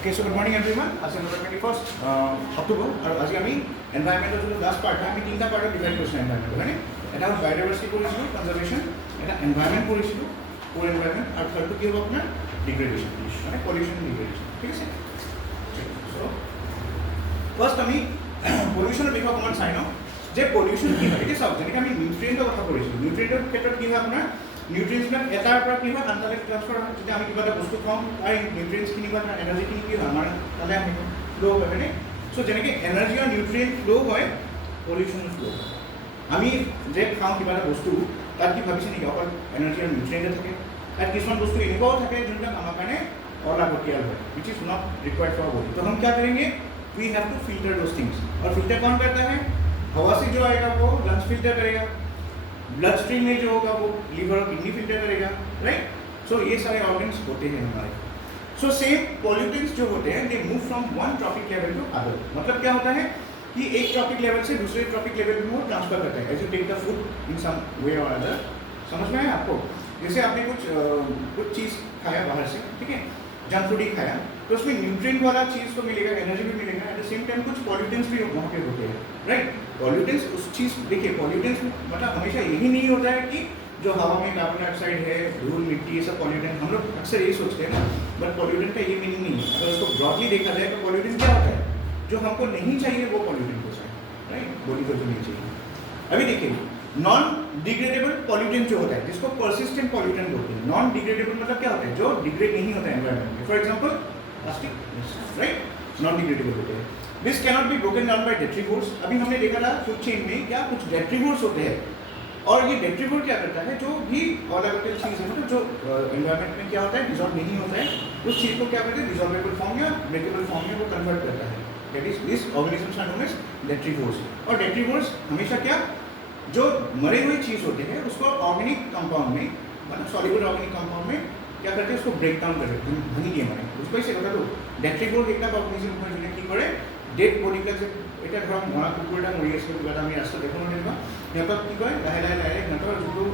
Okay, so good morning everyone. आज November 21st October और आज আমি এনवायरमेंटৰ जो लास्ट पार्ट আমি তিনটা পাৰ্টত ডিভাইড কৰিছো এনवायरमेंट মানে এটা বায়োডাইভাৰ্সিটি কৰিছিলো কনজাৰভেশ্যন এটা এনवायरमेंट কৰিছিলো কোৰ এনवायरमेंट আৰু থাৰ্ডটো কি হ'ব আপোনাৰ ডিগ্ৰেডেশ্যন মানে পলিউশন ডিগ্ৰেডেশ্যন ঠিক আছে সো ফাৰ্স্ট আমি পলিউশনৰ বিষয়ে অকমান চাই লওঁ যে পলিউশন কি হয় এতিয়া চাওক যেনেকৈ আমি নিউট্ৰিয়েন্টৰ কথা কৰিছো নিউট্ৰিয়েন্টৰ ক্ষেত্ৰত কি হয় আপোনাৰ নিউট্ৰিয়েন্টছবিলাক এটাৰ পৰা কি হয় আনটালৈ ট্ৰান্সফাৰ হয় যেতিয়া আমি কিবা এটা বস্তু খাওঁ তাৰ নিউট্ৰিয়েন্টছখিনি বা তাৰ এনাৰ্জিখিনি কি হয় আমাৰ তালৈ আহিব ফ্ল' হয় হয়নে চ' যেনেকৈ এনাৰ্জি আৰু নিউট্ৰিয়েন্ট ফ্ল' হয় পলিউশ্যন ফ্ল' হয় আমি যে খাওঁ কিবা এটা বস্তু তাত কি ভাবিছে নেকি অকল এনাৰ্জি আৰু নিউট্ৰিয়েন্টে থাকে তাত কিছুমান বস্তু এনেকুৱাও থাকে যোনবিলাক আমাৰ কাৰণে অলাগতিয়াল হয় which is not required for body तो हम क्या करेंगे we have to filter those things और फिल्टर कौन करता है हवा से जो आएगा वो लंग्स फिल्टर करेगा ब्लड स्ट्रीम में जो होगा वो लीवर और किडनी फिल्टर करेगा राइट सो ये सारे ऑर्गन्स होते हैं हमारे सो सेम पॉल्यूटेंट्स जो होते हैं they move from one trophic level to other मतलब क्या होता है कि एक ट्रॉपिक लेवल से दूसरे ट्रॉपिक लेवल में वो ट्रांसफर करते हैं as you take the food in some way और अदर समझ में आया आपको जैसे आपने कुछ चीज़ खाया बाहर से ठीक है जंक फूड ही खाया तो उसमें न्यूट्रिएंट वाला चीज़ तो मिलेगा एनर्जी भी मिलेगा एट द सेम टाइम कुछ पॉल्यूटेंट्स भी वहाँ पे होते हैं राइट पॉल्यूटेंट्स उस चीज़ देखिए पॉल्यूटेंट्स मतलब हमेशा यही नहीं होता है कि जो हवा में कार्बन डाइऑक्साइड है धूल मिट्टी ये सब पॉल्यूटेंट हम लोग अक्सर यही सोचते हैं ना बट पॉल्यूटेंट का ये मीनिंग नहीं है अगर उसको ब्रॉडली देखा जाए तो पॉल्यूटेंट क्या होता है जो हमको नहीं चाहिए वो पॉल्यूटेंट होता है राइट बॉडी को जो नहीं चाहिए अभी देखिए नॉन डिग्रेडेबल पॉल्यूटेंट जो होता है जिसको परसिस्टेंट पॉल्यूटेंट बोलते हैं नॉन डिग्रेडेबल मतलब क्या होता है जो डिग्रेड नहीं होता है एनवायरनमेंट में for example plastic right non degradable होते हैं this cannot be broken down by detritivores अभी हमने देखा था फूड चेन में क्या कुछ डेट्रीवोर्स होते हैं और ये डेट्रीवोर क्या करता है जो भी ऑर्गेनिकल चीज़ है मतलब जो एनवायरनमेंट में क्या होता है डिजॉल्व नहीं होता है उस चीज़ को क्या करते हैं डिजॉल्वेबल फॉर्म या ब्रेकेबल फॉर्म में वो कन्वर्ट करता है that is this organisms are known as detritivores और डेट्रीवोर्स हमेशा क्या जो मरे हुए चीज़ होते हैं उसको ऑर्गेनिक कंपाउंड में मतलब सॉल्युबल ऑर्गेनिक कंपाउंड में क्या करते हैं उसको ब्रेक डाउन करते हैं भांगी দিয়ে মানে বুঝতে পারছে কথা তো ডেট্রিভোর একটা অর্গানিজম হয় যেটা কি করে ডেড বডিটা যে এটা ধৰক মৰা কুকুৰটা মৰি আছে কিবা এটা আমি ৰাস্তা দেখোঁ তেনেকুৱা সিহঁতক কি কৰে লাহে লাহে লাহে সিহঁতৰ যোনটো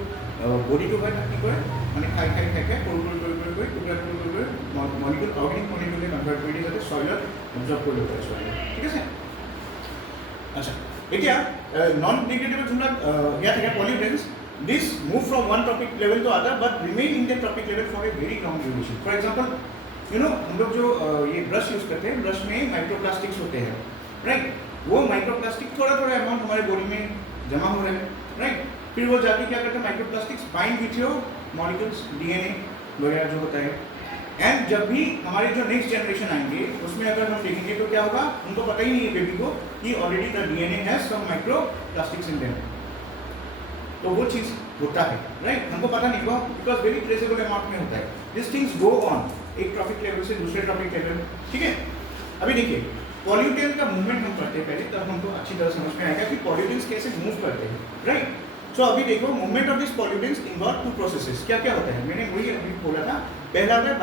বডিটো হয় তাক কি কৰে মানে খাই খাই খাই খাই সৰু সৰু কৰি টুকুৰা টুকুৰা কৰি মলিকুল অৰ্গেনিক মলিকুললৈ কনভাৰ্ট কৰি দিয়ে যাতে চইলত অবজৰ্ভ কৰিব পাৰে চইলত ঠিক আছে আচ্ছা এতিয়া নন ডিগ্रेडेबल যোনবিলাক ইয়াত থাকে pollutants this move from one topic level to other but remain in that topic level for a very long duration for example you know हम लोग जो ये ब्रश यूज़ करते हैं ब्रश में माइक्रोप्लास्टिक्स होते हैं राइट वो माइक्रोप्लास्टिक थोड़ा थोड़ा अमाउंट हमारे बॉडी में जमा हो रहा है राइट फिर वो जाके क्या करते हैं microplastics bind with your molecules DNA वगैरह जो होता है एंड जब भी हमारे जो नेक्स्ट जनरेशन आएंगे उसमें अगर हम देखेंगे तो क्या होगा उनको पता ही नहीं है बेबी को कि already the DNA has some microplastics in them तो वो चीज़ होता है राइट हमको पता नहीं हुआ बिकॉज वेरी ट्रेसेबल अमाउंट में होता है दिस थिंग्स गो ऑन एक ट्रॉपिक लेवल से दूसरे ट्रॉपिक लेवल ठीक है अभी देखिए पॉल्यूटेंट का मूवमेंट हम करते हैं पहले तब हमको अच्छी तरह समझ में आएगा कि पॉल्यूटेंट्स कैसे मूव करते हैं राइट सो अभी देखो movement of this pollutants involve two processes क्या क्या होता है मैंने वही अभी बोला था पहला होता है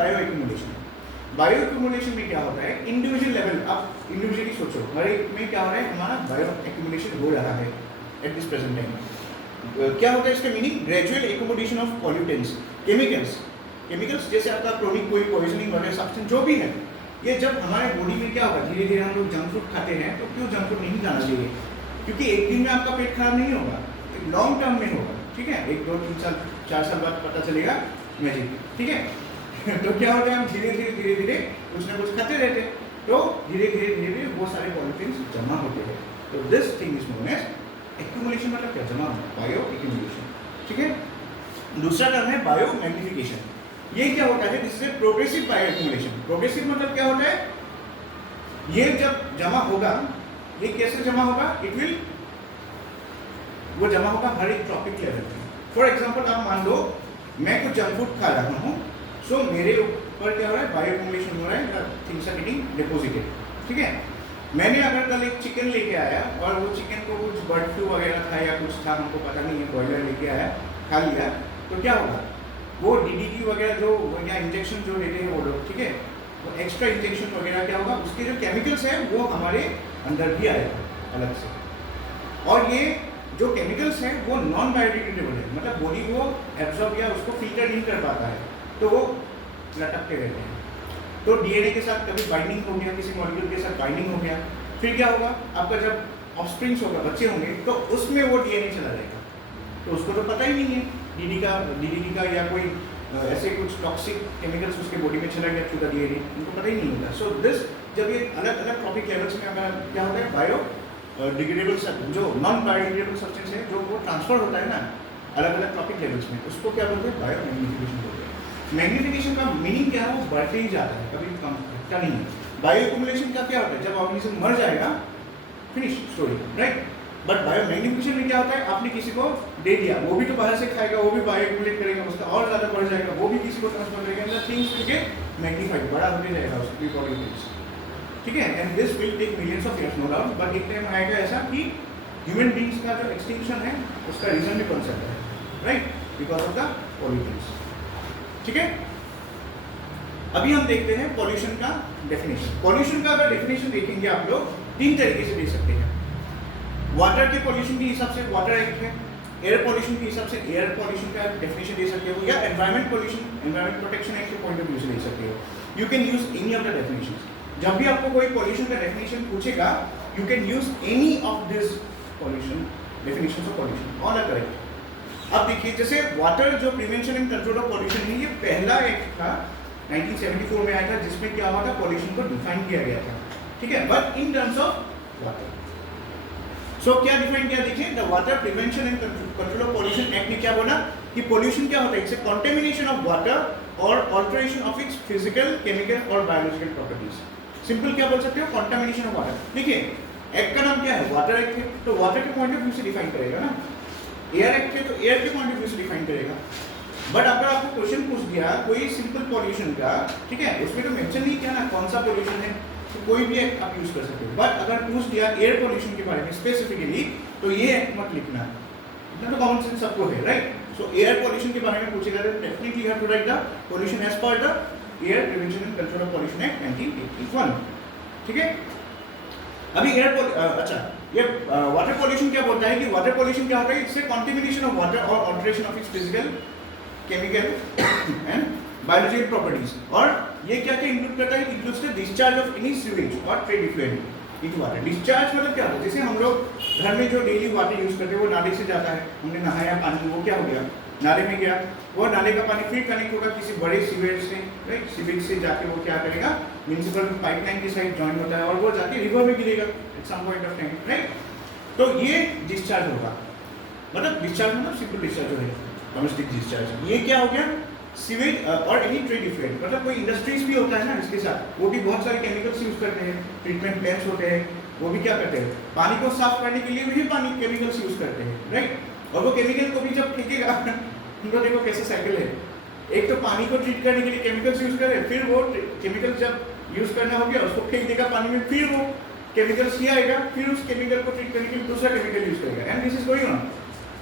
बायो एक्यूमुलेशन में क्या होता है इंडिविजुअल लेवल आप इंडिविजुअली सोचो हर एक में क्या हो रहा है हमारा बायो एक्यूमुलेशन हो रहा है एट दिस प्रेजेंट टाइम क्या होता है इसका meaning gradual accumulation of pollutants chemicals जैसे आपका क्रोनिक कोई पॉइजनिंग वगैरह सब्सटेंस जो भी है ये जब हमारे बॉडी में क्या होगा धीरे धीरे हम लोग जंक फूड खाते हैं तो क्यों जंक फूड नहीं खाना चाहिए क्योंकि एक दिन में आपका पेट खराब नहीं होगा एक लॉन्ग टर्म में होगा ठीक है 1 2 3 साल 4 साल बाद पता चलेगा मैजिक ठीक है तो क्या होता है हम धीरे धीरे कुछ ना कुछ खाते रहते हैं तो धीरे धीरे वो सारे पॉल्यूटेंट्स जमा होते हैं तो this thing is known as accumulation मतलब क्या जमा बायो एक्यूमुलेशन ठीक है दूसरा टर्म है बायो मैग्निफिकेशन ये क्या होता है जिससे प्रोग्रेसिव बायो एक्यूमुलेशन प्रोग्रेसिव मतलब क्या होता है ये जब जमा होगा ये कैसे जमा होगा इट विल वो जमा होगा हर एक ट्रॉपिक लेवल पे फॉर एग्जांपल आप मान लो मैं कुछ जंक फूड खा रहा हूँ सो मेरे ऊपर क्या हो रहा है बायो एक्यूमुलेशन हो रहा है थिंग्स आर गेटिंग डिपॉजिटेड ठीक है मैंने अगर कल एक चिकन लेके आया और वो चिकन को कुछ बर्ड फ्लू वगैरह था या कुछ था हमको पता नहीं है बॉयलर लेके आया खा लिया तो क्या होगा वो डीडीटी वगैरह जो या इंजेक्शन जो लेते हैं वो लोग ठीक है वो एक्स्ट्रा इंजेक्शन वगैरह क्या होगा उसके जो केमिकल्स हैं वो हमारे अंदर भी आएगा अलग से और ये जो केमिकल्स हैं वो नॉन बायोडिग्रेडेबल है मतलब बॉडी वो एब्जॉर्ब या उसको फिल्टर नहीं कर पाता है तो वो लटकते रहते हैं तो डीएनए के साथ कभी बाइंडिंग हो गया, किसी मॉलिक्यूल के साथ बाइंडिंग हो गया, फिर क्या होगा, आपका जब ऑफस्प्रिंग्स होगा, बच्चे होंगे, तो उसमें वो डीएनए चला जाएगा। तो उसको तो पता ही नहीं है डीडीटी का या कोई ऐसे कुछ टॉक्सिक केमिकल्स उसके बॉडी में चला गया थ्रू द डीएनए, उनको पता ही नहीं होता। सो दिस जब ये अलग अलग ट्रॉपिक लेवल्स में अगर क्या होता है, बायो डिग्रेडेबल जो नॉन बायोडिग्रेडेबल सब्सटेंस है जो वो ट्रांसफर होता है ना अलग अलग ट्रॉपिक लेवल्स में, उसको क्या बोलते हैं, बायो मैग्निफिकेशन बोलते हैं। मैग्निफिकेशन का मीनिंग क्या है, वो बढ़ते ही जाता है, कभी कम घटता नहीं है। बायो एक्यूमुलेशन का क्या होता है, जब ऑर्गेनिज्म मर जाएगा, finish story, right. But bio magnification में क्या होता है, आपने किसी को दे दिया, वो भी तो बाहर से खाएगा, वो भी बायो एक्यूमुलेट करेगा, उसका और ज़्यादा बढ़ जाएगा, वो भी किसी को ट्रांसफर करेगा, थिंग्स विल गेट मैग्नीफाइड, बड़ा होते जाएगा उसकी बॉडी में, ठीक है। And this will take millions of years, no doubt, but एक टाइम आएगा ऐसा कि ह्यूमन बींग्स का जो एक्सटिंक्शन है उसका रीजन भी बन सकता है, right, because of the pollutions, ठीक है। अभी हम देखते हैं पॉल्यूशन का डेफिनेशन। पॉल्यूशन का अगर डेफिनेशन देखेंगे आप लोग तीन तरीके से दे सकते हैं। वाटर के पॉल्यूशन के हिसाब से वाटर एक्ट है, एयर पॉल्यूशन के हिसाब से एयर पॉल्यूशन का डेफिनेशन दे सकते हो, या environment pollution, environment protection act के पॉइंट ऑफ व्यू से दे सकते हो। You can use any of the definitions. जब भी आपको कोई पॉल्यूशन का डेफिनेशन पूछेगा, you can use any of this pollution definitions of pollution, all are correct. अब देखिए, जैसे वाटर जो prevention and control of pollution है, ये पहला एक्ट था 1974 में आया था, जिसमें क्या हुआ था, पॉल्यूशन को डिफाइन किया गया था, ठीक है, but in terms of water. So क्या डिफाइन किया, देखिए, the water prevention and control of pollution act ने क्या बोला कि पॉल्यूशन क्या होता है, it's a contamination of water और alteration of its physical, chemical और बायोलॉजिकल प्रॉपर्टीज। सिंपल क्या बोल सकते हो, कंटेमिनेशन ऑफ वाटर। देखिए, एक्ट का नाम क्या है, वाटर एक्ट है, तो वाटर के पॉइंट ऑफ व्यू से डिफाइन करेगा ना। एयर एक्ट है तो एयर के पॉइंट ऑफ व्यू से डिफाइन करेगा। बट अगर आपको क्वेश्चन पूछ दिया कोई सिंपल पॉल्यूशन का, ठीक है, उसमें तो मेंशन नहीं किया ना कौन सा पॉल्यूशन है, तो कोई भी एक्ट आप यूज कर सकते हो। बट अगर पूछ दिया एयर पॉल्यूशन के बारे में स्पेसिफिकली, तो ये एक्ट मत लिखना, इतना तो कॉमन सेंस सबको है, राइट। सो एयर पॉल्यूशन के बारे में पूछेगा तो definitely you have to write the pollution as per the air prevention and control of pollution act 1981, ठीक है। अभी अच्छा, ये वाटर पॉल्यूशन क्या बोलता है कि वाटर पॉल्यूशन क्या होता है, it's a contamination of water और alteration of its physical, chemical and biological properties. और ये क्या क्या इंक्लूड करता है, includes the discharge of any sewage और trade effluent into water. Discharge मतलब क्या होता है, जैसे हम लोग घर में जो डेली वाटर यूज करते हैं वो नाले से जाता है, हमने नहाया पानी, वो क्या हो गया, नाले में गया, वो नाले का पानी फिर कनेक्ट होगा किसी बड़े सीवेज से, राइट, सीवेज से जाके वो क्या करेगा, म्युनिसिपल पाइपलाइन के साइड जॉइन होता है और वो जाके रिवर में गिरेगा at some point of time, right. तो ये डिस्चार्ज होगा, मतलब डिस्चार्ज मतलब सिंपल डिस्चार्ज है, डोमेस्टिक डिस्चार्ज। ये क्या हो गया, सीवेज और एनी ट्रेड इफेक्ट, मतलब कोई इंडस्ट्रीज भी होता है ना इसके साथ, वो भी बहुत सारे केमिकल्स यूज करते हैं, ट्रीटमेंट प्लांट्स होते हैं, वो भी क्या करते हैं, पानी को साफ करने के लिए भी पानी केमिकल्स यूज करते हैं, राइट। और वो केमिकल को भी जब फेंकेगा तो देखो कैसे साइकिल है, एक तो पानी को ट्रीट करने के लिए केमिकल्स यूज करे, फिर वो केमिकल जब यूज करना हो गया उसको फेंक देगा पानी में, फिर वो केमिकल्स ही आएगा, फिर उस केमिकल को ट्रीट करने के लिए दूसरा केमिकल यूज करेगा, and this is going on.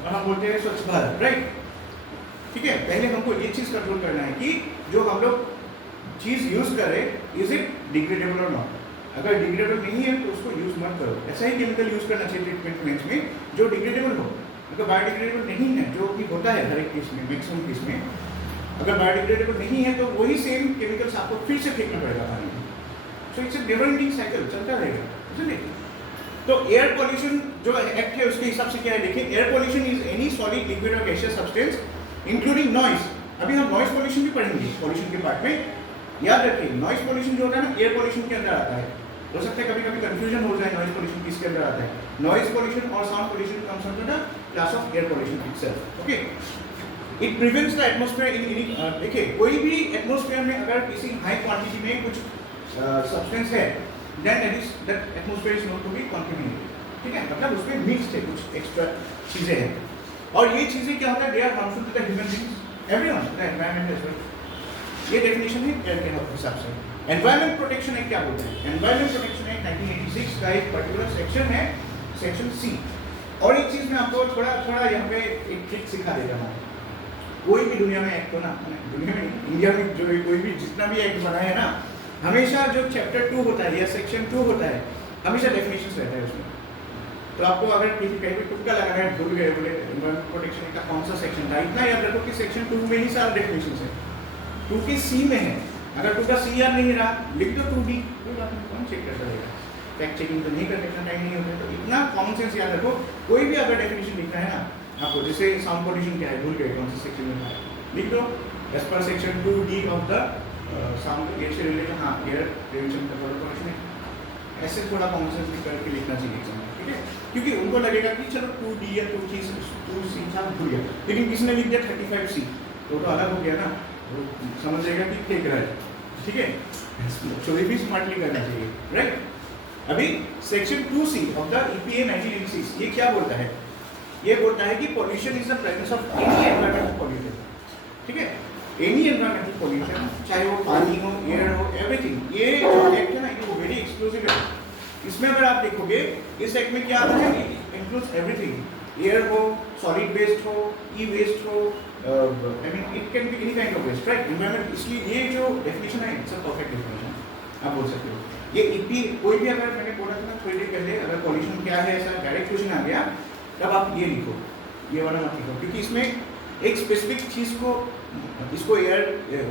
और हम बोलते हैं स्वच्छ भारत, राइट, ठीक है। पहले हमको ये चीज कंट्रोल करना है कि जो हम लोग चीज यूज करें, इज इट डिग्रेडेबल और नॉट। अगर डिग्रेडेबल नहीं है तो उसको यूज मत करो। ऐसा ही केमिकल यूज करना चाहिए ट्रीटमेंट प्लांट्स में जो डिग्रेडेबल हो। अगर बायोडिग्रेडेबल नहीं है, जो कि होता है हर एक केस में, मैक्सिमम केस में, अगर बायोडिग्रेडेबल नहीं है तो वही सेम केमिकल्स आपको फिर से फेंकना पड़ेगा पानी में। So it's a never ending cycle, चलता रहेगा, समझे। तो एयर पॉल्यूशन जो एक्ट है उसके हिसाब से क्या है, देखिए, air pollution is any solid, liquid और गैसियस सब्सटेंस इंक्लूडिंग नॉइज। अभी हम नॉइज पॉल्यूशन भी पढ़ेंगे पॉल्यूशन के पार्ट में, याद रखिए। नॉइज पॉल्यूशन जो होता है ना, एयर पॉल्यूशन के अंदर आता है। हो सकता है कभी कभी कंफ्यूजन हो जाए, नॉइज पॉल्यूशन किसके अंदर आता है। नॉइज पॉल्यूशन और sound pollution comes under the class of air pollution itself, okay. It prevents the atmosphere in any, देखिए, कोई भी एटमॉस्फेयर में अगर किसी हाई क्वांटिटी में कुछ सब्सटेंस है, then that atmosphere is not to be contaminated, ठीक है, मतलब उसमें मिक्स्ड है, कुछ एक्स्ट्रा चीजें हैं, और ये चीजें क्या होता है, they are harmful to the human beings, everyone, the environment as well. ये डेफिनेशन है एयर के हिसाब से। एनवायरनमेंट प्रोटेक्शन एक्ट क्या बोलता है, एनवायरनमेंट प्रोटेक्शन एक्ट 1986 का एक पर्टिकुलर सेक्शन है, सेक्शन सी। और एक चीज मैं आपको थोड़ा यहाँ पे एक ट्रिक सिखा देता हूँ। कोई भी दुनिया में एक्ट हो ना, दुनिया में इंडिया में जो कोई भी जितना भी एक्ट बना है ना, हमेशा जो चैप्टर 2 होता है या सेक्शन 2 होता है, हमेशा डेफिनेशंस रहता है उसमें। तो आपको अगर किसी कहीं पे तुक्का लगाना है, भूल गए, बोले एनवायरनमेंट प्रोटेक्शन का कौन सा सेक्शन था, इतना याद रखो कि सेक्शन 2 में ही सारा डेफिनेशंस है, 2 के सी में है, अगर 2 का सी याद नहीं रहा लिख दो 2D, कोई बात नहीं, कौन चेक करता रहेगा, फैक्ट चेकिंग तो नहीं करने का टाइम नहीं होता। तो इतना कॉमन सेंस याद रखो, कोई भी अगर डेफिनेशन लिखना है ना आपको, जैसे साउंड पोल्यूशन क्या है भूल गए कौन से सेक्शन में था, लिख दो as per section 2D of the sound air से रिलेटेड, हाँ एयर रेडिएशन का पोल्यूशन है, ऐसे थोड़ा कॉमन सेंस लिख करके लिखना चाहिए एग्जाम में, ठीक है, क्योंकि उनको लगेगा कि चलो 2D या 2C था भूल गया, लेकिन किसी ने लिख दिया 35C तो अलग हो गया ना, वो समझ जाएगा कि फेंक रहा है, ठीक है, सो ये भी स्मार्टली करना चाहिए, राइट। अभी section 2C of the EPA 1986 ये क्या बोलता है, ये बोलता है कि pollution is the presence of any environmental pollution, ठीक है, एनी एनवायरमेंटल पोल्यूशन, चाहे वो पानी हो, एयर हो, एवरीथिंग, ये जो एक्ट है ना ये वो वेरी एक्सक्लूसिव है। इसमें अगर आप देखोगे इस एक्ट में क्या आता है, इंक्लूड्स एवरीथिंग, एयर हो, सॉलिड वेस्ट हो, ई वेस्ट हो, I mean it can be any kind of waste, right, environment. इसलिए ये जो डेफिनेशन है इट्स अ परफेक्ट डेफिनेशन, आप बोल सकते हो। ये ईपी कोई भी अगर मैंने बोला था ना थोड़ी देर पहले, अगर पॉल्यूशन क्या है ऐसा डायरेक्ट क्वेश्चन आ गया तब आप ये लिखो, ये वाला मत लिखो, क्योंकि इसमें एक स्पेसिफिक चीज़ को, इसको एयर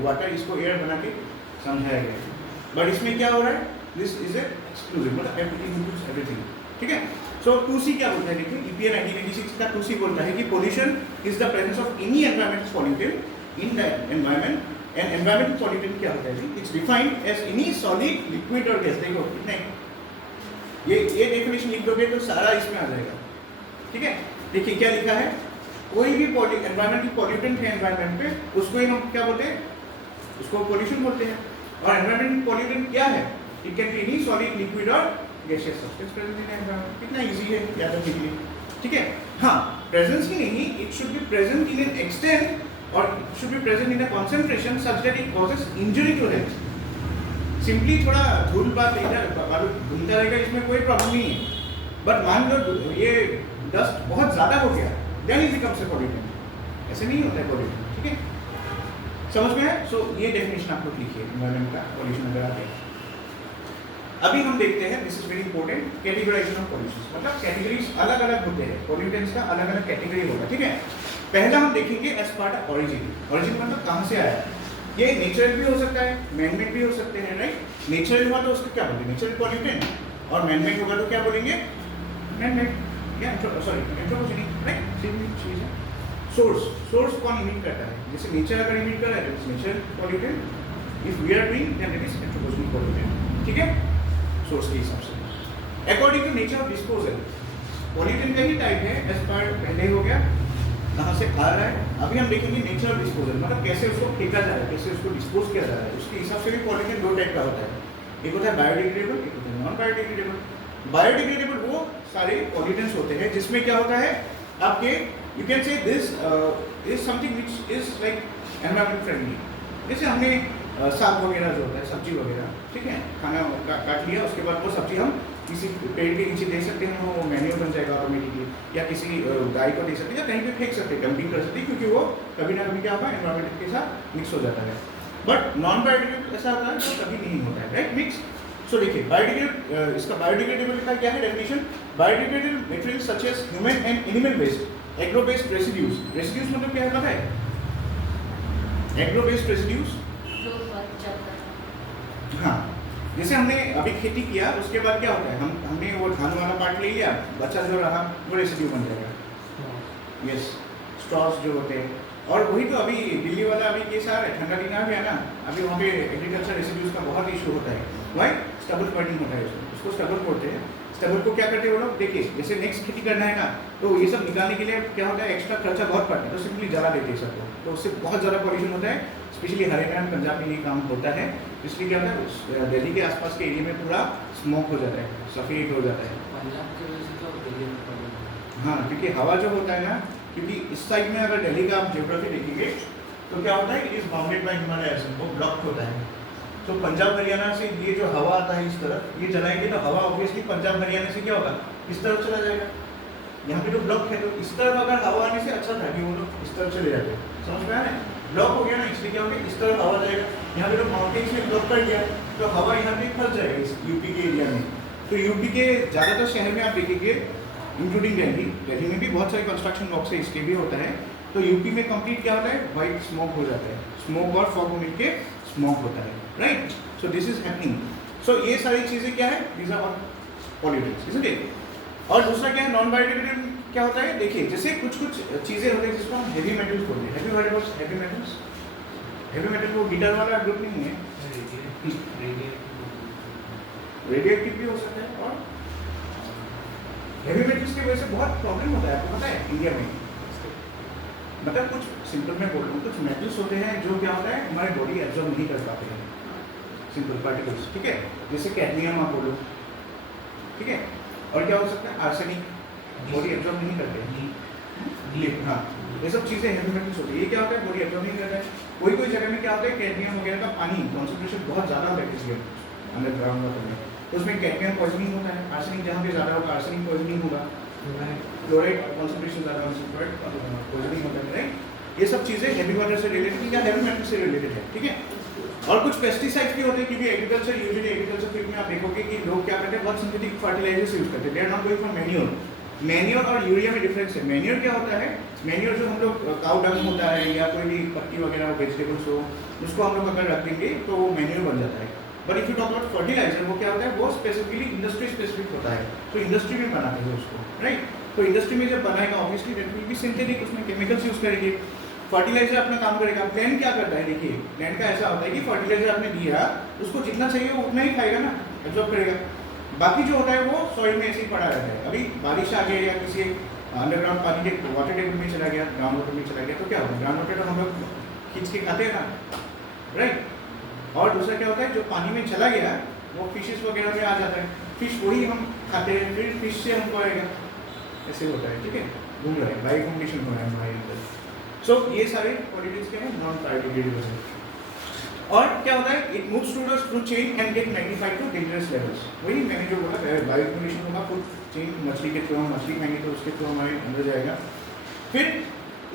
वाटर, इसको एयर बना के समझाया गया है, बट इसमें क्या हो रहा है, दिस इज ए एक्सक्लूसिव, मतलब एवरीथिंग इंक्लूड्स एवरीथिंग, ठीक है। सो 2C क्या बोलता है, देखिए EPA 1986 का 2C बोलता है कि pollution is the presence of any environmental pollutant in the environment, and environmental pollutant क्या होता है, it's defined as any solid, liquid और गैस। देखो कितने ये डेफिनेशन लिख दोगे तो सारा इसमें आ जाएगा, ठीक है। देखिए क्या लिखा है, कोई भी एनवायरमेंटल पॉल्यूटेंट है एनवायरमेंट पे, उसको ही हम क्या बोलते हैं, उसको पोल्यूशन बोलते हैं। और एनवायरमेंटल पॉल्यूटेंट क्या है, it can be any solid, liquid और gaseous substance present in environment. कितना इजी है याद रखने के लिए, ठीक है। हाँ, प्रेजेंस ही नहीं, it should be present in an extent और it should be present in a concentration such that it causes injury to health. Simply थोड़ा धूल बात इधर बालू घूमता रहेगा, इसमें कोई प्रॉब्लम नहीं है, बट मान लो ये डस्ट बहुत ज़्यादा हो गया, then it becomes a pollutant. ऐसे नहीं होता है पॉल्यूटेंट, ठीक है, समझ में है। सो ये डेफिनेशन आप लोग लिखिए एनवायरमेंट का, पॉल्यूशन अगर आते हैं। अभी हम देखते हैं, this is very important, categorisation of pollution, मतलब कैटेगरीज अलग अलग होते हैं, पॉल्यूटेंट्स का अलग अलग कैटेगरी होगा, ठीक है। पहला हम देखेंगे as part of origin. Origin मतलब कहाँ से आया है, ये नेचुरल भी हो सकता है, मैनमेड भी हो सकते हैं, राइट। नेचुरल हुआ तो उसको क्या बोलेंगे, नेचुरल पॉल्यूटेंट, और मैनमेड होगा तो क्या बोलेंगे, मैनमेड या सॉरी एंथ्रोपोजेनिक, राइट, सेम चीज है। सोर्स कौन इमिट करता है, जैसे नेचर अगर इमिट कर रहा है तो it's natural pollutant, if we are doing then it is anthropogenic pollutant, ठीक है, सोर्स के हिसाब से। According to nature of disposal, pollutant का ही टाइप है, एज पार्ट पहले हो गया, कहाँ से आ रहा है। अभी हम देखेंगे नेचर ऑफ डिस्पोजल, मतलब कैसे उसको फेंका जा रहा है, कैसे उसको डिस्पोज किया जा रहा है, उसके हिसाब से भी पॉल्यूटेंट दो टाइप का होता है, एक होता है बायोडिग्रेडेबल, एक होता है नॉन बायोडिग्रेडेबल। बायोडिग्रेडेबल वो सारे पॉल्यूटेंट्स होते हैं जिसमें क्या होता है आपके, you can say this is something which is like environment friendly. जैसे हमने साग वगैरह जो होता है, सब्जी वगैरह, ठीक है, खाना काट लिया, उसके बाद वो सब्जी हम किसी पेड़ के नीचे दे सकते हैं, वो मैन्योर बन जाएगा ऑटोमेटिकली, या किसी गाय को दे सकते हैं, या कहीं पे फेंक सकते हैं, डंपिंग कर सकते हैं, क्योंकि वो कभी ना कभी क्या होगा एनवायरमेंट के साथ मिक्स हो जाता है। बट नॉन बायोडिग्रेडेबल ऐसा होता है जो कभी नहीं होता है, राइट, मिक्स। सो देखिए बायोडिग्रेडेबल, इसका बायोडिग्रेडेबल का क्या है definition, biodegradable material such as human and animal waste, agro based residues. Residues मतलब क्या होता है, एग्रो बेस्ड रेसिड्यूज, हाँ, जैसे हमने अभी खेती किया उसके बाद क्या होता है, हमने वो धान वाला पार्ट ले लिया, बचा जो रहा वो रेसिड्यू बन जाएगा, यस, स्ट्रॉस जो होते हैं। और वही तो अभी दिल्ली वाला अभी केस आ रहा है, ठंडा दिन आ गया ना, अभी वहाँ पे एग्रीकल्चर रेसिड्यूज का बहुत इशू होता है, वाई स्टबल बर्निंग होता है, उसको स्टबल बोलते हैं। स्टबल को क्या करते हैं वो लोग, देखिए जैसे नेक्स्ट खेती करना है ना, तो ये सब निकालने के लिए क्या होता है, एक्स्ट्रा खर्चा बहुत पड़ता है, तो सिंपली जला देते हैं सबको, तो उससे बहुत ज़्यादा पॉल्यूशन होता है, स्पेशली हरियाणा एंड पंजाब में ये काम होता है। इसलिए क्या होता है, दिल्ली के आसपास के एरिया में पूरा स्मोक हो जाता है, सफ़ेद हो जाता है। पंजाब की वजह से तो दिल्ली में प्रॉब्लम, हाँ, क्योंकि हवा जो होता है ना, क्योंकि इस साइड में अगर दिल्ली का आप जियोग्राफी देखेंगे तो क्या होता है, it is bounded by Himalayas, वो ब्लॉक होता है। तो पंजाब हरियाणा से ये जो हवा आता है इस तरफ, ये जलाएंगे तो हवा ऑब्वियसली पंजाब हरियाणा से क्या होगा, इस तरफ चला जाएगा। यहाँ पे तो ब्लॉक है, तो इस तरफ अगर हवा आने से अच्छा था कि वो लोग इस तरफ चले जाते, समझ में आ रहा है, ब्लॉक हो गया ना, इसलिए क्या हो गया, इस तरफ हवा जाएगा। यहाँ पे तो माउंटेन्स में ब्लॉक कर दिया तो हवा यहाँ पे फंस जाएगी इस यूपी के एरिया में। तो यूपी के ज़्यादातर शहर में आप देखेंगे, इंक्लूडिंग दिल्ली, दिल्ली में भी बहुत सारे कंस्ट्रक्शन वर्क से इसके भी होता है, तो यूपी में कंप्लीट क्या होता है, वाइट स्मोक हो जाता है, स्मोक और फॉग मिलके स्मोक होता है, right? So this is happening. So ये सारी चीज़ें क्या है, these are pollutants, isn't it? और दूसरा क्या है, नॉन बायोडिग्रेडेबल क्या होता है? देखिए, जैसे कुछ चीज़ें होती हैं जिसको हम हेवी मेटल्स बोलते हैं। Have you heard about heavy metals? Heavy metal वो गिटार वाला ग्रुप नहीं है, रेडियोएक्टिव भी हो सकता है। और हेवी मेटल्स की वजह से बहुत प्रॉब्लम होता है, आपको पता है इंडिया में। मतलब कुछ सिंपल में बोल रहा हूँ, कुछ मेटल्स होते हैं जो क्या होता है, हमारे बॉडी एब्जॉर्ब नहीं कर पाते हैं, सिंपल पार्टिकल्स, ठीक है? जैसे कैडमियम आप बोलो, ठीक है? और क्या हो सकता है, आर्सेनिक, बॉडी एब्जॉर्ब नहीं करते। हाँ, ये सब चीज़ें हेवी मेटल्स होती है। ये क्या होता है, बॉडी एब्जॉर्ब नहीं करता है। कोई जगह में क्या होता है, कैडमियम वगैरह का पानी कॉन्सेंट्रेशन बहुत ज़्यादा होता है किसी अंडरग्राउंड में, तो उसमें कैडमियम पॉइजनिंग होता है। आर्सेनिक जहाँ पे ज़्यादा होगा आर्सेनिक पॉइजनिंग होगा, क्लोराइड कॉन्सेंट्रेशन ज़्यादा होगा, पॉइजनिंग होता है, राइट? ये सब चीज़ें हेवी वाटर से रिलेटेड या हेवी मेटल से रिलेटेड है, ठीक है? और कुछ पेस्टिसाइड्स भी होते हैं, क्योंकि एग्रीकल्चर यूजुअली एग्रीकल्चर फील्ड में आप देखोगे कि लोग क्या करते हैं, बहुत सिंथेटिक फर्टिलाइजर्स यूज करते हैं। They are not going for manure. Manure और यूरिया में डिफरेंस है। मैन्योर क्या होता है, मैन्योर जो हम लोग काउ डंग होता है या कोई भी पत्ती वगैरह वेजिटेबल्स हो, उसको हम लोग अगर रख देंगे तो वो मैन्योर बन जाता है। But if you talk about fertiliser, वो क्या होता है, वो स्पेसिफिकली इंडस्ट्री स्पेसिफिक होता है, तो इंडस्ट्री में बनाते हैं उसको, राइट? तो इंडस्ट्री में जब बनाएगा obviously that will be synthetic, उसमें केमिकल्स यूज करेंगे। फर्टिलाइजर अपना काम करेगा। प्लांट क्या करता है, देखिए प्लांट का ऐसा होता है कि फर्टिलाइजर आपने दिया, उसको जितना चाहिए वो उतना ही खाएगा ना, एब्जॉर्ब करेगा। बाकी जो होता है वो सॉइल में ऐसे ही पड़ा रहता है। अभी बारिश आ गई या किसी अंडरग्राउंड पानी के वाटर टेबल में चला गया, ग्राउंड वाटर में चला गया, तो क्या होगा, ग्राउंड वाटर तो हम लोग खींच के खाते हैं ना, राइट? और दूसरा क्या होता है, जो पानी में चला गया वो फिशेस वगैरह में आ जाता है, फिश वही हम खाते हैं, फिर फिश से हमको आएगा, ऐसे होता है, ठीक है? घूम रहा है, बायो कॉम्बिनेशन हो रहा है हमारे अंदर। सो ये सारे पॉलिटिक्स क्या है, नॉन बायोडिग्रेडेबल है। और क्या होता है, it moves to the food chain and get magnified to dangerous levels. वही मैंने जो बोला, बायो कॉम्बिनेशन होगा फूड चेन, मछली के थ्रू हम मछली खाएंगे तो उसके थ्रू हमारे अंदर जाएगा। फिर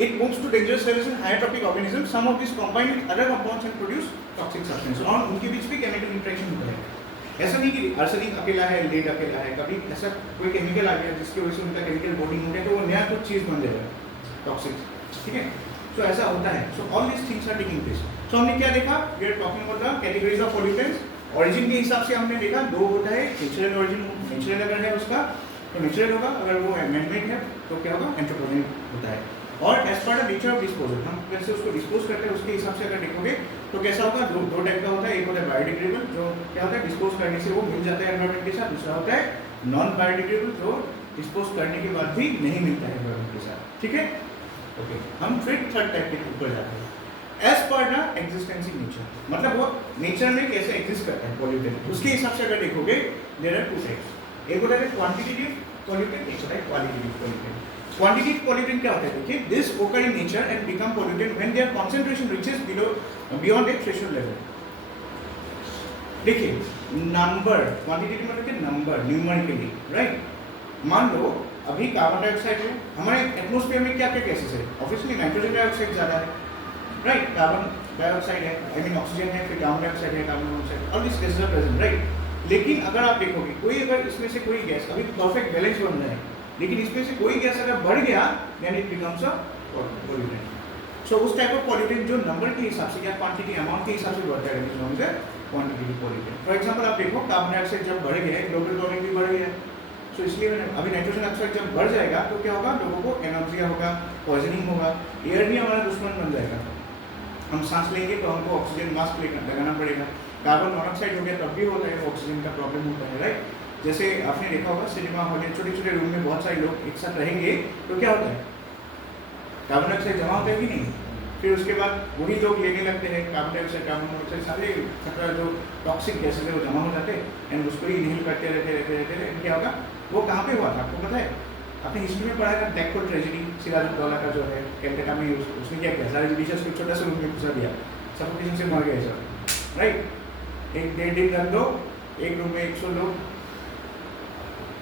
it moves to dangerous levels in higher trophic organisms. Some of these combine with other compounds and produce toxic substances. और उनके बीच भी केमिकल इंटरेक्शन होता है। ऐसा नहीं कि आर्सेनिक अकेला है, लेड अकेला है, कभी ऐसा कोई केमिकल आ गया जिसकी वजह से उनका केमिकल बॉडी में है तो वो नया कुछ चीज़ बन जाएगा टॉक्सिक, ठीक है? सो ऐसा होता है। So all this things are taking place. So हमने क्या देखा, we are talking about the categories of pollutants. Origin के हिसाब से हमने देखा दो होता है, नेचुरल ऑरिजिन, नेचुरल अगर है उसका तो नेचुरल होगा, अगर वो मैनमेड है तो क्या होगा, एंथ्रोपोजेनिक होता है। और as per the nature of disposal, हम कैसे उसको डिस्पोज करते हैं उसके हिसाब से अगर देखोगे तो कैसा होगा, दो टाइप का होता है। एक होता है बायोडिग्रेडेबल, जो क्या होता है डिस्पोज करने से वो मिल जाता है एनवायरनमेंट के साथ। दूसरा होता है नॉन बायोडिग्रेडेबल, जो डिस्पोज करने के बाद भी नहीं मिलता है एनवायरनमेंट के साथ, ठीक है? ओके, हम फिर थर्ड टाइप के ऊपर जाते हैं। As per the existence in nature, मतलब वो नेचर में कैसे एग्जिस्ट करता है पॉल्यूटेंट, उसके हिसाब से अगर देखोगे देयर आर टू टाइप्स। एक होता है क्वांटिटेटिव पॉल्यूटेंट, एक होता है क्वालिटेटिव पॉल्यूटेंट। Quantitative pollutant क्या होता है, देखिए, this occur in nature and become pollutant when their concentration reaches beyond a threshold level. देखिए, नंबर, क्वांटिटेटिव मतलब कि नंबर, न्यूमेरिकली, राइट? मान लो अभी कार्बन डाइऑक्साइड है, हमारे एटमॉस्फेयर में क्या क्या गैसेस है, ऑब्वियसली नाइट्रोजन डाइऑक्साइड ज़्यादा है, राइट? कार्बन डाइऑक्साइड है, आई मीन ऑक्सीजन है, फिर कार्बन डाइऑक्साइड है, carbon monoxide, all this gases are present, right? लेकिन अगर आप देखोगे कोई अगर इसमें से कोई गैस, अभी परफेक्ट बैलेंस बन रहा है, लेकिन इसमें से कोई गैस अगर बढ़ गया then it becomes a pollutant. So उस टाइप ऑफ पॉल्यूटेंट जो नंबर के हिसाब से या क्वांटिटी अमाउंट के हिसाब से बढ़ता है, it is known as quantitative pollutant. For example आप देखो कार्बन डाइऑक्साइड जब बढ़ गया है, ग्लोबल वार्मिंग भी बढ़ गया है, सो इसलिए अभी नाइट्रोजन ऑक्साइड जब बढ़ जाएगा तो क्या होगा, लोगों को एनर्जिया होगा, पॉइजनिंग होगा, एयर भी हमारा दुश्मन बन जाएगा। हम सांस लेंगे तो हमको ऑक्सीजन मास्क लगाना पड़ेगा। कार्बन मोनोऑक्साइड हो गया तब भी होता है, ऑक्सीजन का प्रॉब्लम होता है, राइट? जैसे आपने देखा होगा सिनेमा हॉल में छोटे छोटे रूम में बहुत सारे लोग एक साथ रहेंगे तो क्या होता है, कार्बन डाइऑक्साइड जमा होता है कि नहीं? फिर उसके बाद वही लोग लेने लगते हैं कार्बन डाइऑक्साइड, कार्बन मोनोऑक्साइड, सारे खतरा जो टॉक्सिक गैसेज है वो जमा हो जाते हैं एंड उसको ही इनहेल करते रहते क्या होगा, वो कहाँ पे हुआ था आपको पता है? आपने हिस्ट्री में पढ़ा था ब्लैकपोर्ट ट्रेजेडी, सिराजुद्दौला का जो है कैलकाटा में, उसने क्या किया, सारे जुडिशस को छोटा सा रूम में घुसा दिया, सफोकेशन से मर गए सब, राइट? 1-1.5 दिन रख दो एक रूम में 100 लोग।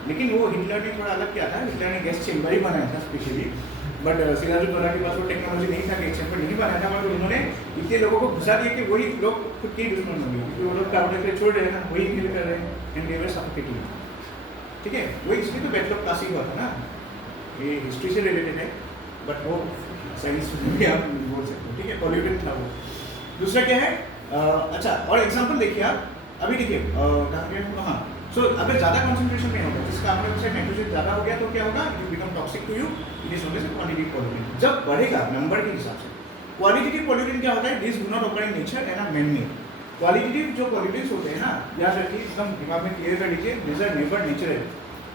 लेकिन वो हिटलर ने थोड़ा अलग किया था, हिटलर ने गैस चेम्बर ही बनाया था स्पेशली, बट सिराजुद्दौला के पास वो टेक्नोलॉजी नहीं था कि एक चेम्बर नहीं बनाया था, मगर उन्होंने इतने लोगों को घुसा दिया कि वही लोग खुद के दुश्मन हो गए, क्योंकि वो लोग कार्बन डाइऑक्साइड छोड़ रहे हैं ना, वही इनहेल कर रहे हैं एंड दे वर सफोकेटिंग, ठीक है? वही इसलिए तो बैटल ऑफ प्लासी हुआ था ना, ये हिस्ट्री से रिलेटेड है बट वो साइंस भी आप बोल सकते हो, ठीक है? पॉल्यूटेंट था वो। दूसरा क्या है, अच्छा और एग्जांपल देखिए आप, अभी देखिए कहाँ गया, हाँ सो अगर ज़्यादा कॉन्सेंट्रेशन में होगा, जिस कार्बन डाइऑक्साइड नाइट्रोजन ज़्यादा हो गया तो क्या होगा, it become toxic to you, it is known as quantity pollutant. जब बढ़ेगा नंबर के हिसाब से, क्वालिटेटिव पॉल्यूटेंट क्या होता है, this do not occur in nature and are man made. Qualitative जो पॉल्यूटेंट्स होते हैं ना, याद रखिए एकदम दिमाग में क्लियर कर लीजिए, दिस आर नेवर नेचुरल,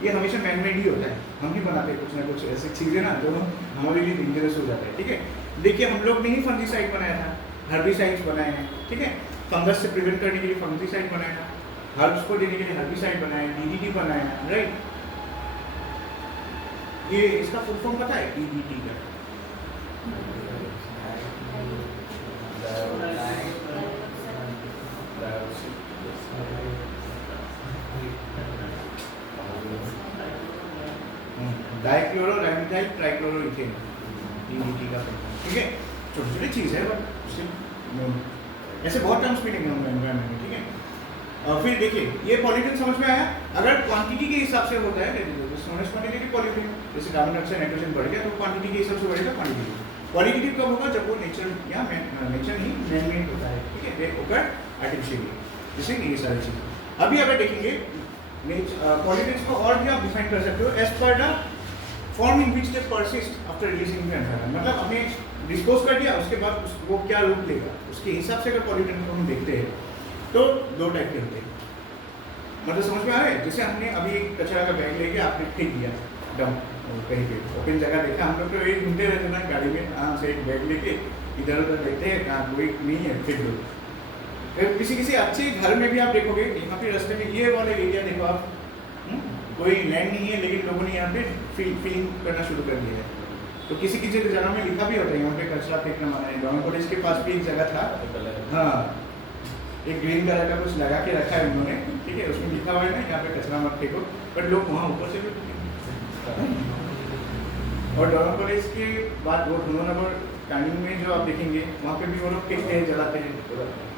ये हमेशा मैन मेड ही होता है, हम ही बनाते हैं कुछ ना कुछ ऐसी चीज़ें ना जो हमारे लिए डेंजरस हो जाते हैं, ठीक है। देखिए हम लोग ने ही फंजीसाइड बनाया था, हर्बिसाइड्स बनाए हैं, ठीक है, फंगस से प्रिवेंट करने के लिए फंजीसाइड बनाया था, हर्ब्स को देने के लिए हर्बिसाइड बनाया, डीडीटी बनाया, राइट। ये इसका फुल फॉर्म पता है डीडीटी का? डाइक्लोरोरामिथाइल ट्राइक्लोरोइथेन, डीडीटी का फुल फॉर्म, ठीक है। छोटी छोटी चीज़ है बट उससे ऐसे बहुत टर्म्स मिलेंगे हम एनवायरनमेंट में, ठीक है। फिर देखिए ये पॉल्यूटेंट समझ में आया, अगर क्वांटिटी के हिसाब से होता है क्वांटिटेटिव पॉल्यूटेंट, जैसे कार्बन डाइऑक्साइड नाइट्रोजन बढ़ गया तो क्वांटिटी के हिसाब से बढ़ेगा क्वांटिटी। क्वालिटेटिव कब होगा, जब वो नेचर या नेचर ही मैन मेड होता है, ठीक है, दे ओकर आर्टिफिशियली, जैसे ये सारी चीज़ें। अभी अगर देखेंगे पॉल्यूटेंट्स को और भी आप डिफाइन कर सकते हो as per the form in which they persist after releasing the environment, मतलब हमने डिस्पोज कर दिया उसके बाद वो क्या रूप लेगा, उसके हिसाब से अगर पॉल्यूटेंट को हम देखते हैं तो दो टाइप के होते हैं, मतलब समझ में आ रहा है। जैसे हमने अभी कचरा का बैग लेके आपने फेंक दिया डंप कहीं पे ओपन जगह देखा, हम लोग तो यही घूमते रहते ना गाड़ी में, आराम से एक बैग लेके इधर उधर देखते हैं कहाँ कोई नहीं है फेंक दो। फिर किसी अच्छे घर में भी आप देखोगे यहाँ पे रास्ते में ये वाले एरिया देखो आप, कोई लैंड नहीं है लेकिन लोगों ने यहाँ पे फीलिंग करना शुरू कर दिया है, तो किसी जगह में लिखा भी होता है यहाँ पे कचरा फेंकना मना है। गवर्नमेंट कॉलेज के पास भी एक जगह था, हाँ एक ग्रीन कलर का कुछ लगा के रखा है उन्होंने, ठीक है, उसमें लिखा हुआ है ना यहाँ पे कचरा मत फेंको, बट लोग वहाँ ऊपर से भी और गवर्नमेंट कॉलेज के बाद वो दोनों नंबर टाइमिंग में जो आप देखेंगे वहाँ पे भी वो लोग फेंकते हैं, जलाते हैं,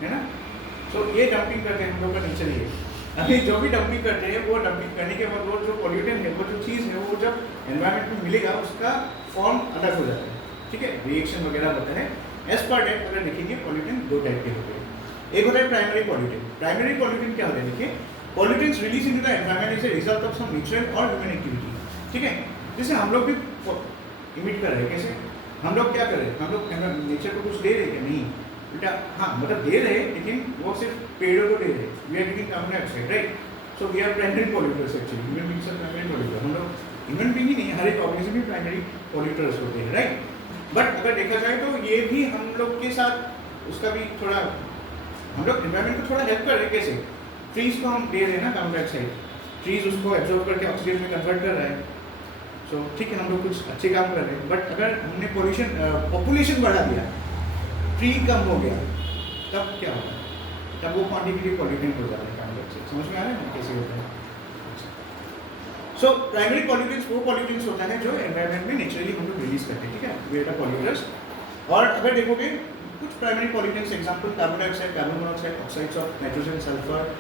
है ना। सो ये डंपिंग करते हैं हम लोग का नेचर ही है। अभी जो भी डंपिंग करते हैं वो डंपिंग करने के बाद वो जो पॉल्यूटेंट है, वो जो चीज़ है, वो जब एनवायरनमेंट में मिलेगा उसका फॉर्म अलग हो जाता है, ठीक है, रिएक्शन वगैरह होता है। एज पर डेट अगर देखेंगे पॉल्यूटेंट दो टाइप के होते हैं, एक होता है प्राइमरी पॉल्यूटेंट। प्राइमरी पॉल्यूटेंट क्या होता है, देखिए pollutants release into the environment is a result of some natural और ह्यूमन एक्टिविटी, ठीक है। जैसे हम लोग भी इमिट कर रहे हैं, कैसे हम लोग क्या कर रहे हैं, हम लोग नेचर को कुछ दे रहे हैं क्या, नहीं बेटा, हाँ मतलब दे रहे हैं लेकिन वो सिर्फ पेड़ों को दे रहे हैं, we are taking carbon dioxide, right. So we are primary polluters actually, human beings are primary polluter. हम लोग ह्यूमन बीइंग ही नहीं, हर एक ऑर्गेनिज्म भी प्राइमरी पॉल्यूटर्स होते हैं, राइट। बट अगर देखा जाए तो ये भी हम लोग के साथ उसका भी थोड़ा, हम लोग एनवायरनमेंट को थोड़ा हेल्प कर रहे हैं, कैसे ट्रीज को हम दे रहे हैं ना कार्बन डाइऑक्साइड, ट्रीज उसको एब्जॉर्ब करके ऑक्सीजन में कन्वर्ट कर रहा है, सो ठीक है हम लोग कुछ अच्छे काम कर रहे हैं। बट अगर हमने पॉपुलेशन बढ़ा दिया, ट्री कम हो गया, तब क्या होगा, तब वो क्वांटिटेटिव पॉल्यूटेंट हो जाता है कार्बन डाइऑक्साइड। समझ में आ रहा है ना कैसे होता है। सो प्राइमरी पॉल्यूटेंट्स वो पॉल्यूटेंट्स होता है जो एनवायरनमेंट में नेचुरली हम लोग रिलीज करते हैं, ठीक है, वे आर पॉल्यूटर्स। और अगर देखोगे कुछ primary pollutants example carbon dioxide, carbon monoxide, oxides of nitrogen, sulphur,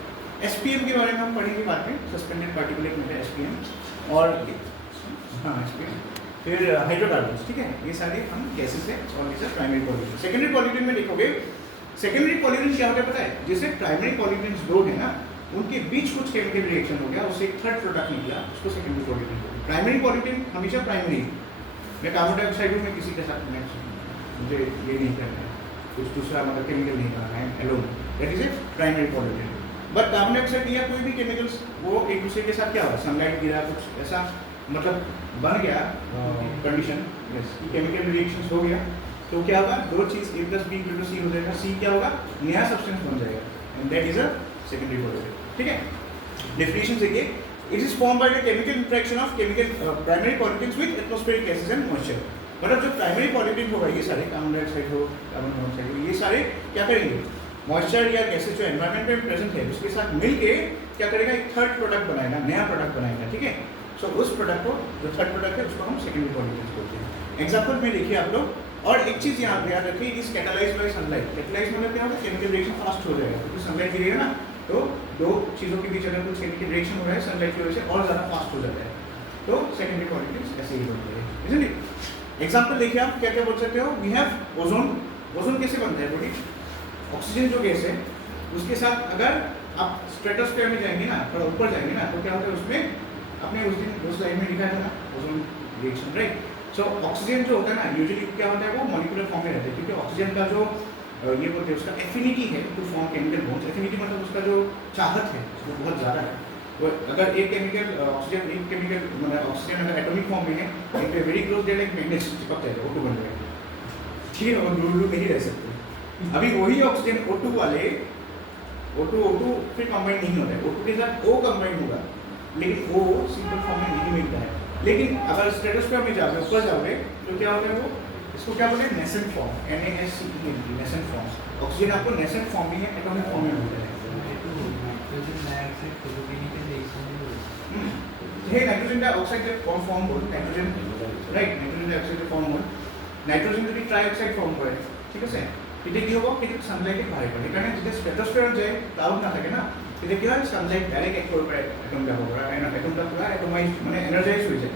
SPM के बारे में हम पढ़ेंगे बाद में, सस्पेंडेड पार्टिकुलेट मैटर एसपीएम, और हाँ एसपीएम, फिर हाइड्रोकार्बन्स, ठीक है, ये सारे हम गैसेस है और ये प्राइमरी पॉल्यूटेंट। सेकेंडरी पॉल्यूटेंट में देखोगे, सेकेंडरी पॉल्यूटेंट क्या होता है पता है, जैसे प्राइमरी पॉल्यूटेंट्स दो है ना, उनके बीच कुछ केमिकल रिएक्शन हो गया, उससे एक थर्ड प्रोडक्ट निकला, उसको सेकेंडरी पॉल्यूटेंट बोलते हैं। प्राइमरी पॉल्यूटेंट हमेशा प्राइमरी, मैं कार्बन डाइऑक्साइड हूँ, मैं किसी के साथ मुझे ये नहीं करना है, कुछ दूसरा मतलब केमिकल नहीं करना है alone, that is a primary pollutant. But carbon dioxide या कोई भी केमिकल्स वो एक दूसरे के साथ क्या हुआ, सनलाइट गिरा, कुछ ऐसा मतलब बन गया कंडीशन, केमिकल रिएक्शंस हो गया, तो क्या होगा, दो चीज़ ए प्लस बी इक्वल टू सी हो जाएगा, सी क्या होगा, नया सब्सटेंस बन जाएगा, and that is a secondary pollutant, ठीक है। डेफिनेशन देखिए, it is form by the chemical interaction of chemical primary pollutants with atmospheric gases and moisture. मतलब जो प्राइमरी पॉल्यूटेंट होगा, ये सारे कार्बन डाइऑक्साइड हो, कार्बन मोनोऑक्साइड हो, ये सारे क्या करेंगे, मॉइस्चर या गैसेस जो एनवायरनमेंट में प्रेजेंट है उसके साथ मिलके क्या करेगा, एक थर्ड प्रोडक्ट बनाएगा, नया प्रोडक्ट बनाएगा, ठीक है। सो उस प्रोडक्ट को, जो थर्ड प्रोडक्ट है उसको हम सेकेंडरी पॉल्यूटेंट्स बोलते हैं। एग्जाम्पल में देखिए आप लोग, और एक चीज़ यहाँ याद रखिए, is catalysed bye sunlight. Catalyse मतलब क्या होगा, केमिकल रिएक्शन फास्ट हो जाएगा, क्योंकि सनलाइट गिरेगा ना, तो दो चीज़ों के बीच अगर कुछ केमिकल रिएक्शन हो रहा है सनलाइट की वजह से और ज़्यादा फास्ट हो जाता है, तो सेकेंडरी पॉल्यूटेंट्स ऐसे ही बनते हैं, इजंट इट। एग्जाम्पल देखिए आप क्या क्या बोल सकते हो, वी हैव ओजोन। ओजोन कैसे बनता है बोलिए, ऑक्सीजन जो गैस है उसके साथ अगर आप स्ट्रेटोस्फीयर में जाएंगे ना, थोड़ा ऊपर जाएंगे ना, तो क्या होता है उसमें आपने उस दिन उस लाइन में लिखा था ना ozone reaction, right. So oxygen जो होता है ना यूजुअली क्या होता है वो मॉलिक्यूलर फॉर्म में रहता है, क्योंकि ऑक्सीजन का जो ये बोलते हैं उसका एफिनिटी है to form chemical bonds. Affinity मतलब उसका जो चाहत है वो बहुत ज़्यादा है। वो अगर एक केमिकल ऑक्सीजन मतलब ऑक्सीजन अगर एटॉमिक फॉर्म में है it very close they like magnet चिपक जाएगा O2 बन जाएगा, ठीक है, वो दूर नहीं रह सकते। अभी वही ऑक्सीजन O2 वाले O2 फिर कंबाइन नहीं होता है, O2 के साथ O कंबाइन होगा लेकिन O सिंपल फॉर्म में नहीं मिलता है। लेकिन अगर स्ट्रेटोस्फीयर में जाओगे ऊपर जाओगे तो क्या होता है वो इसको क्या बोलते हैं nascent form, NaSCENT nascent form. Oxygen आपको नेसेंट फॉर्म में है, एटॉमिक फॉर्म में मिलता है। हे नाइट्रोजन डाइऑक्साइड जब फॉर्म हो nitrogen, right, nitrogen dioxide form हो নাইট্রোজেন যদি ট্রাইঅক্সাইড ফর্ম কৰে, ঠিক আছে, তেতিয়া কি হ'ব কিন্তু সানলাইটে বাহিৰ কৰে। সেইকাৰণে যেতিয়া স্ট্ৰেটোস্ফিয়াৰত যায় ক্লাউড নাথাকে না, তেতিয়া কি হয় সানলাইট ডাইৰেক্ট এক কৰিব পাৰে এটম যাব পৰা, এটমটা পুৰা এটমাইজ মানে এনাৰ্জাইজ হৈ যায়।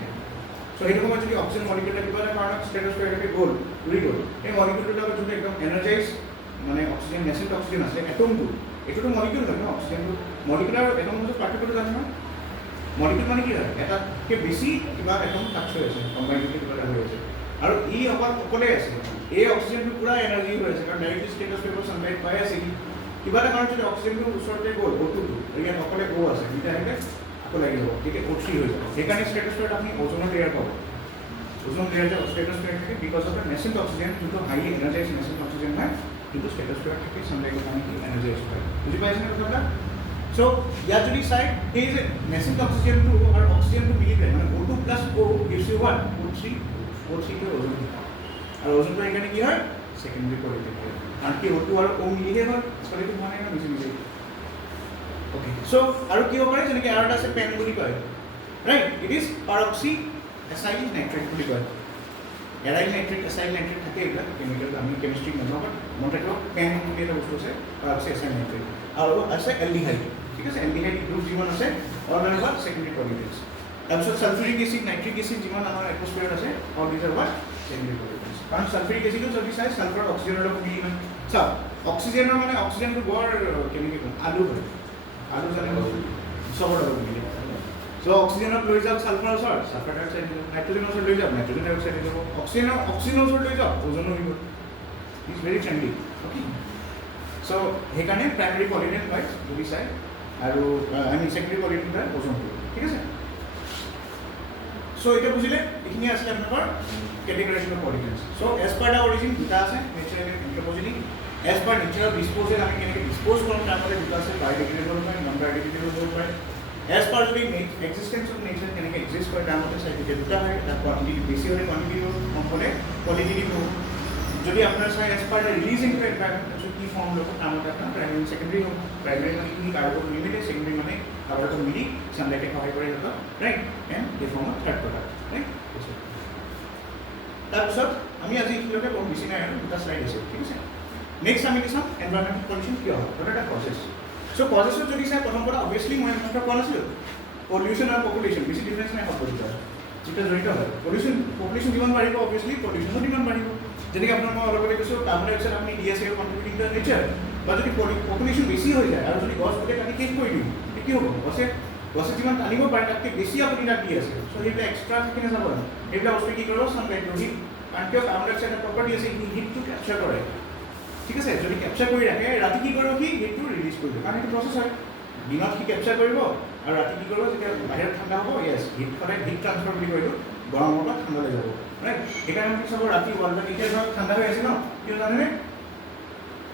সো সেইটো সময়ত যদি অক্সিজেন মলিকিউলটা কিবা এটা কাৰণত স্ট্ৰেটোস্ফিয়াৰলৈকে গ'ল উৰি গ'ল, এই মলিকিউলটোৰ লগত যদি একদম এনাৰ্জাইজ মানে অক্সিজেন নেচেণ্ট অক্সিজেন আছে এটমটো, এইটোতো মলিকিউল হয় ন, অক্সিজেনটো মলিকিউল আৰু এটমৰ মাজত পাৰ্থক্যটো জানো ন? মলিকিউল মানে কি হয় এটাতকৈ বেছি কিবা এটম টাচ হৈ আছে, কম্বাইনকৈ কিবা এটা হৈ আছে, আৰু ই অকলে আছে। এই অক্সিজেনটো পুৰা এনাৰ্জি হৈ আছে কাৰণ ডাইৰেক্টলি স্ট্ৰেটোস্ফিয়াৰৰ ছানলাইট পাই আছে। কিবা এটা কাৰণ যদি অক্সিজেনটো ওচৰতে গ'ল O2টো, ইয়াত অকলে O আছে, দুইটা আহিলে আকৌ লাগি যাব, তেতিয়া O3 হৈ যাব। সেইকাৰণে স্ট্ৰেটোস্ফিয়াৰত আপুনি ওজনৰ লেয়াৰ পাব। ওজন লেয়াৰ যে স্ট্ৰেটোস্ফিয়াৰ থাকে বিকজ অফ দ্য নেচেণ্ট অক্সিজেন, যোনটো হাই এনাৰ্জাইজ নেচেণ্ট অক্সিজেন হয়, কিন্তু স্ট্ৰেটোস্ফিয়াৰত থাকে ছানলাইটৰ কাৰণে কি এনাৰ্জাইজ হয়। বুজি পাইছেনে কথাটা? চ' ইয়াত যদি চাই সেই যে নেচেণ্ট অক্সিজেনটো আৰু অক্সিজেনটো মিলি পেলাই মানে O2 plus O gives you what? O3 টো ওজন আৰু ওজনটো সেইকাৰণে কি হয় সেকেন্ডাৰী পলিটিক হয়, কাৰণ কি O2 আৰু O মিলিহে হয়, সলিটো হোৱা নাই ন নিজে নিজে। অ'কে, চ' আৰু কি হ'ব পাৰে যেনেকৈ আৰু এটা আছে পেন বুলি কয়, ৰাইট, ইট ইজ পাৰক্সি এচাইল নাইট্ৰেট বুলি কয়। এৰাইল নাইট্ৰেট এচাইল নাইট্ৰেট থাকে, এইবিলাক কেমিকেল আমি কেমিষ্ট্ৰিক নাজানো, বাট মনত ৰাখিব পেন বুলি এটা বস্তু আছে পাৰক্সি এচাইল নাইট্ৰেট। আৰু আছে এলডিহাইড, ঠিক আছে, এলডিহাইড গ্ৰুপ যিমান আছে অৰ্ডাৰ বা সেকেন্ডাৰী পলিটিক্স। তাৰপিছত সালফিউৰিক এচিড নাইট্ৰিক এচিড যিমান আমাৰ এটমস্ফিয়াৰত আছে all these are what secondary politics. কাৰণ সালফিউৰিক এচিডো যদি চাই সালফাৰ অক্সিজেনৰ লগত মিলি মানে চাওক অক্সিজেনৰ মানে অক্সিজেনটো বৰ কেনেকৈ আলু হয়, আলু জানে চবৰ লগত মিলি। চ' অক্সিজেনত লৈ যাওক সালফাৰ ওচৰত, সালফাৰ ডাইঅক্সাইড নাইট্ৰজেনৰ ওচৰত লৈ যাওক, নাইট্ৰজেন ডাইঅক্সাইড হৈ যাব। অক্সিজেনৰ ওচৰত লৈ যাওক, ওজনো হৈ গ'ল। It's very friendly. Okay, so' সেইকাৰণে প্ৰাইমেৰী পলিনেট হয় যদি চাই, আৰু আই মিন সেকেন্ডাৰী পলিনেট হয় ওজনটো, ঠিক আছে। সো এটা বুঝিলে এইখিনি আসলে আপনার categorization of politics. So as per the origin দুটা আছে, natural and anthropogenic. As per nature of disposal আমি কেনেকৈ ডিসপোজ কৰোঁ তাৰ মতে দুটা আছে, বায়োডিগ্ৰেডেবল হয়, নন বায়োডিগ্ৰেডেবল হ'ব পাৰে। এজ পাৰ যদি এক্সিষ্টেন্স অফ নেচাৰ কেনেকৈ এক্সিষ্ট কৰে তাৰ মতে চাই তেতিয়া দুটা হয়, তাৰ কোৱান্টিটি বেছি হ'লে কোৱান্টিটি কম হ'লে কোৱালিটি হ'ব। যদি আপোনাৰ চাই as per the release into টু এনভাইৰনমেণ্ট কি ফৰ্ম ল'ব তাৰ মতে আপোনাৰ প্ৰাইমেৰী সেকেন্ডাৰী হ'ব। প্ৰাইমেৰী মানে কি কাৰ্বন লিমিটেড, সেকেন্ডাৰী মানে কাৰ্বন মিলি সানলাইটে সহায় কৰে সিহঁতক, ৰাইট, এণ্ড এই ফৰ্মত থাৰ্ড প্ৰডাক্ট, ৰাইট। তাৰপিছত আমি আজি এইখিনিলৈকে বৰ বেছি নাই আৰু দুটা শ্লাইড আছে, ঠিক আছে। নেক্সট আমি চাম এনভাইৰনমেণ্টেল পলিউশ্যন কিয় হয়, এটা প্ৰচেছ। চ' প্ৰচেছত যদি চাই প্ৰথম কথা অভিয়াছলি মই এনেকুৱা কোৱা নাছিলোঁ পলিউশ্যন আৰু পপুলেশ্যন বেছি ডিফাৰেঞ্চ নাই শব্দ দুটা, যিটো জড়িত হয়। পপুলেশ্যন যিমান বাঢ়িব অভিয়াছলি পলিউশ্যনো যিমান বাঢ়িব। যেনেকৈ আপোনাৰ মই অলপ আগতে কৈছোঁ কাৰ্বন ডাই অক্সাইড আপুনি দি আছে কণ্ট্ৰিবিউটিং টু নেচাৰ, বা যদি পপুলেশ্যন বেছি হৈ যায় আৰু যদি গছ গোটেই কাটি শেষ কৰি দিওঁ কি হ'ব, গছে যিমান টানিব পাৰে তাতকৈ বেছি আপুনি তাত দি আছে। চ' সেইবিলাক এক্সট্ৰা থাকি নাযাব, সেইবিলাক বস্তু কি কৰিব ছানলাইট ৰহি, কাৰণ কিয় কাৰ্বন ডাই অক্সাইডৰ প্ৰপাৰ্টি আছে সি হিটটো কেপচাৰ কৰে, ঠিক আছে। যদি কেপচাৰ কৰি ৰাখে ৰাতি কি কৰিব সি হিটটো ৰিলিজ কৰিব, কাৰণ সেইটো প্ৰচেছ হয়। দিনত সি কেপচাৰ কৰিব আৰু ৰাতি কি কৰিব যেতিয়া বাহিৰত ঠাণ্ডা হ'ব, য়েছ হিট সদায় হিট ট্ৰান্সফাৰ বুলি কয়, গৰমৰ পৰা ঠাণ্ডালৈ যাব, ৰাইট। সেইকাৰণে আমি চাব ৰাতি ৱালবিলাক এতিয়া ধৰক ঠাণ্ডা হৈ আছে ন, কিয় জানেনে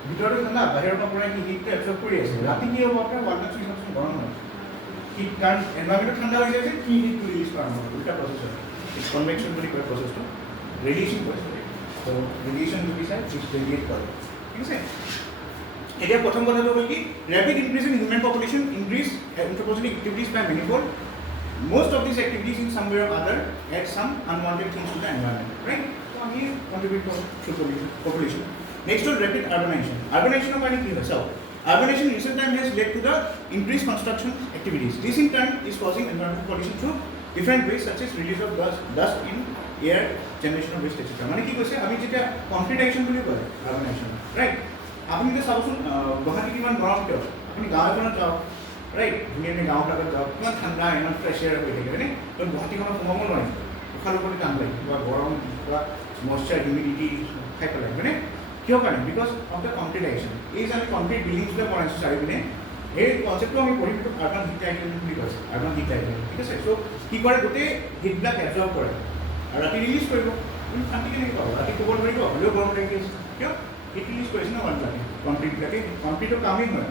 ভিতৰতো ঠাণ্ডা বাহিৰৰ পৰা সি হিটটো এবজৰ্ব কৰি আছে। ৰাতি কি হ'ব আপোনাৰ ৱালবিলাক চুই চাওকচোন গৰম হয়, হিট কাৰণ এনভাইৰনমেণ্টটো ঠাণ্ডা হৈ যায় যে কি হিটটো ৰিলিজ কৰা হ'ব, দুটা প্ৰচেছ হয়। কনভেকশ্যন বুলি কয় প্ৰচেছটো, ৰেডিয়েশ্যন কয়, তো ৰেডিয়েশ্যন যদি চাই ৰেডিয়েট কৰে, ঠিক আছে। এতিয়া প্ৰথম কথাটো হ'ল কি rapid increase in human population increase anthropogenic activities by manifold. Most of these activities in some way or other add some unwanted things to the environment, right? So, we contribute to population. Next one, rapid urbanization. Urbanization of any so urbanization in recent time has led to the increased construction activities. This in turn is causing environmental pollution through different ways such as release of dust in air, generation of waste, etc. মানে কি কৈছে আমি যেতিয়া কংক্ৰিটাইজেশ্যন বুলি কয় urbanization, right? আপুনি এতিয়া চাবচোন গুৱাহাটীত ইমান গৰম কিয় আপুনি গাঁও এখনত যাওক ৰাইট ধুনীয়া ধুনীয়া গাঁওবিলাকত যাওক ইমান ঠাণ্ডা ইমান ফ্ৰেছ এয়াৰ হৈ থাকে হয়নে কাৰণ গুৱাহাটীখনত সোমাব নোৱাৰি উশাহ ল'বলৈ টান লাগে কিবা গৰম কিবা মইশ্চাৰ হিউমিডিটি খাই পেলাই হয়নে কিয় কাৰণে বিকজ অফ দ্য কনক্ৰিটাইজেশ্যন এই যে আমি কনক্ৰিট বিল্ডিংছবিলাক বনাইছোঁ চাৰিপিনে সেই কনচেপ্টটো আমি পঢ়িম আৰ্বান হিট আইলেণ্ড বুলি কৈছে আৰ্বান হিট আইলেণ্ড ঠিক আছে চ' কি কৰে গোটেই হিটবিলাক এবজৰ্ব কৰে আৰু ৰাতি ৰিলিজ কৰিব আপুনি শান্তি কেনেকৈ পাব ৰাতি ক'ব নোৱাৰিব হ'লেও গৰম লাগি আছে কিয় হিট ৰিলিজ কৰিছে ন মানুহবিলাকে কনক্ৰিটবিলাকে কনক্ৰিটৰ কামেই হয়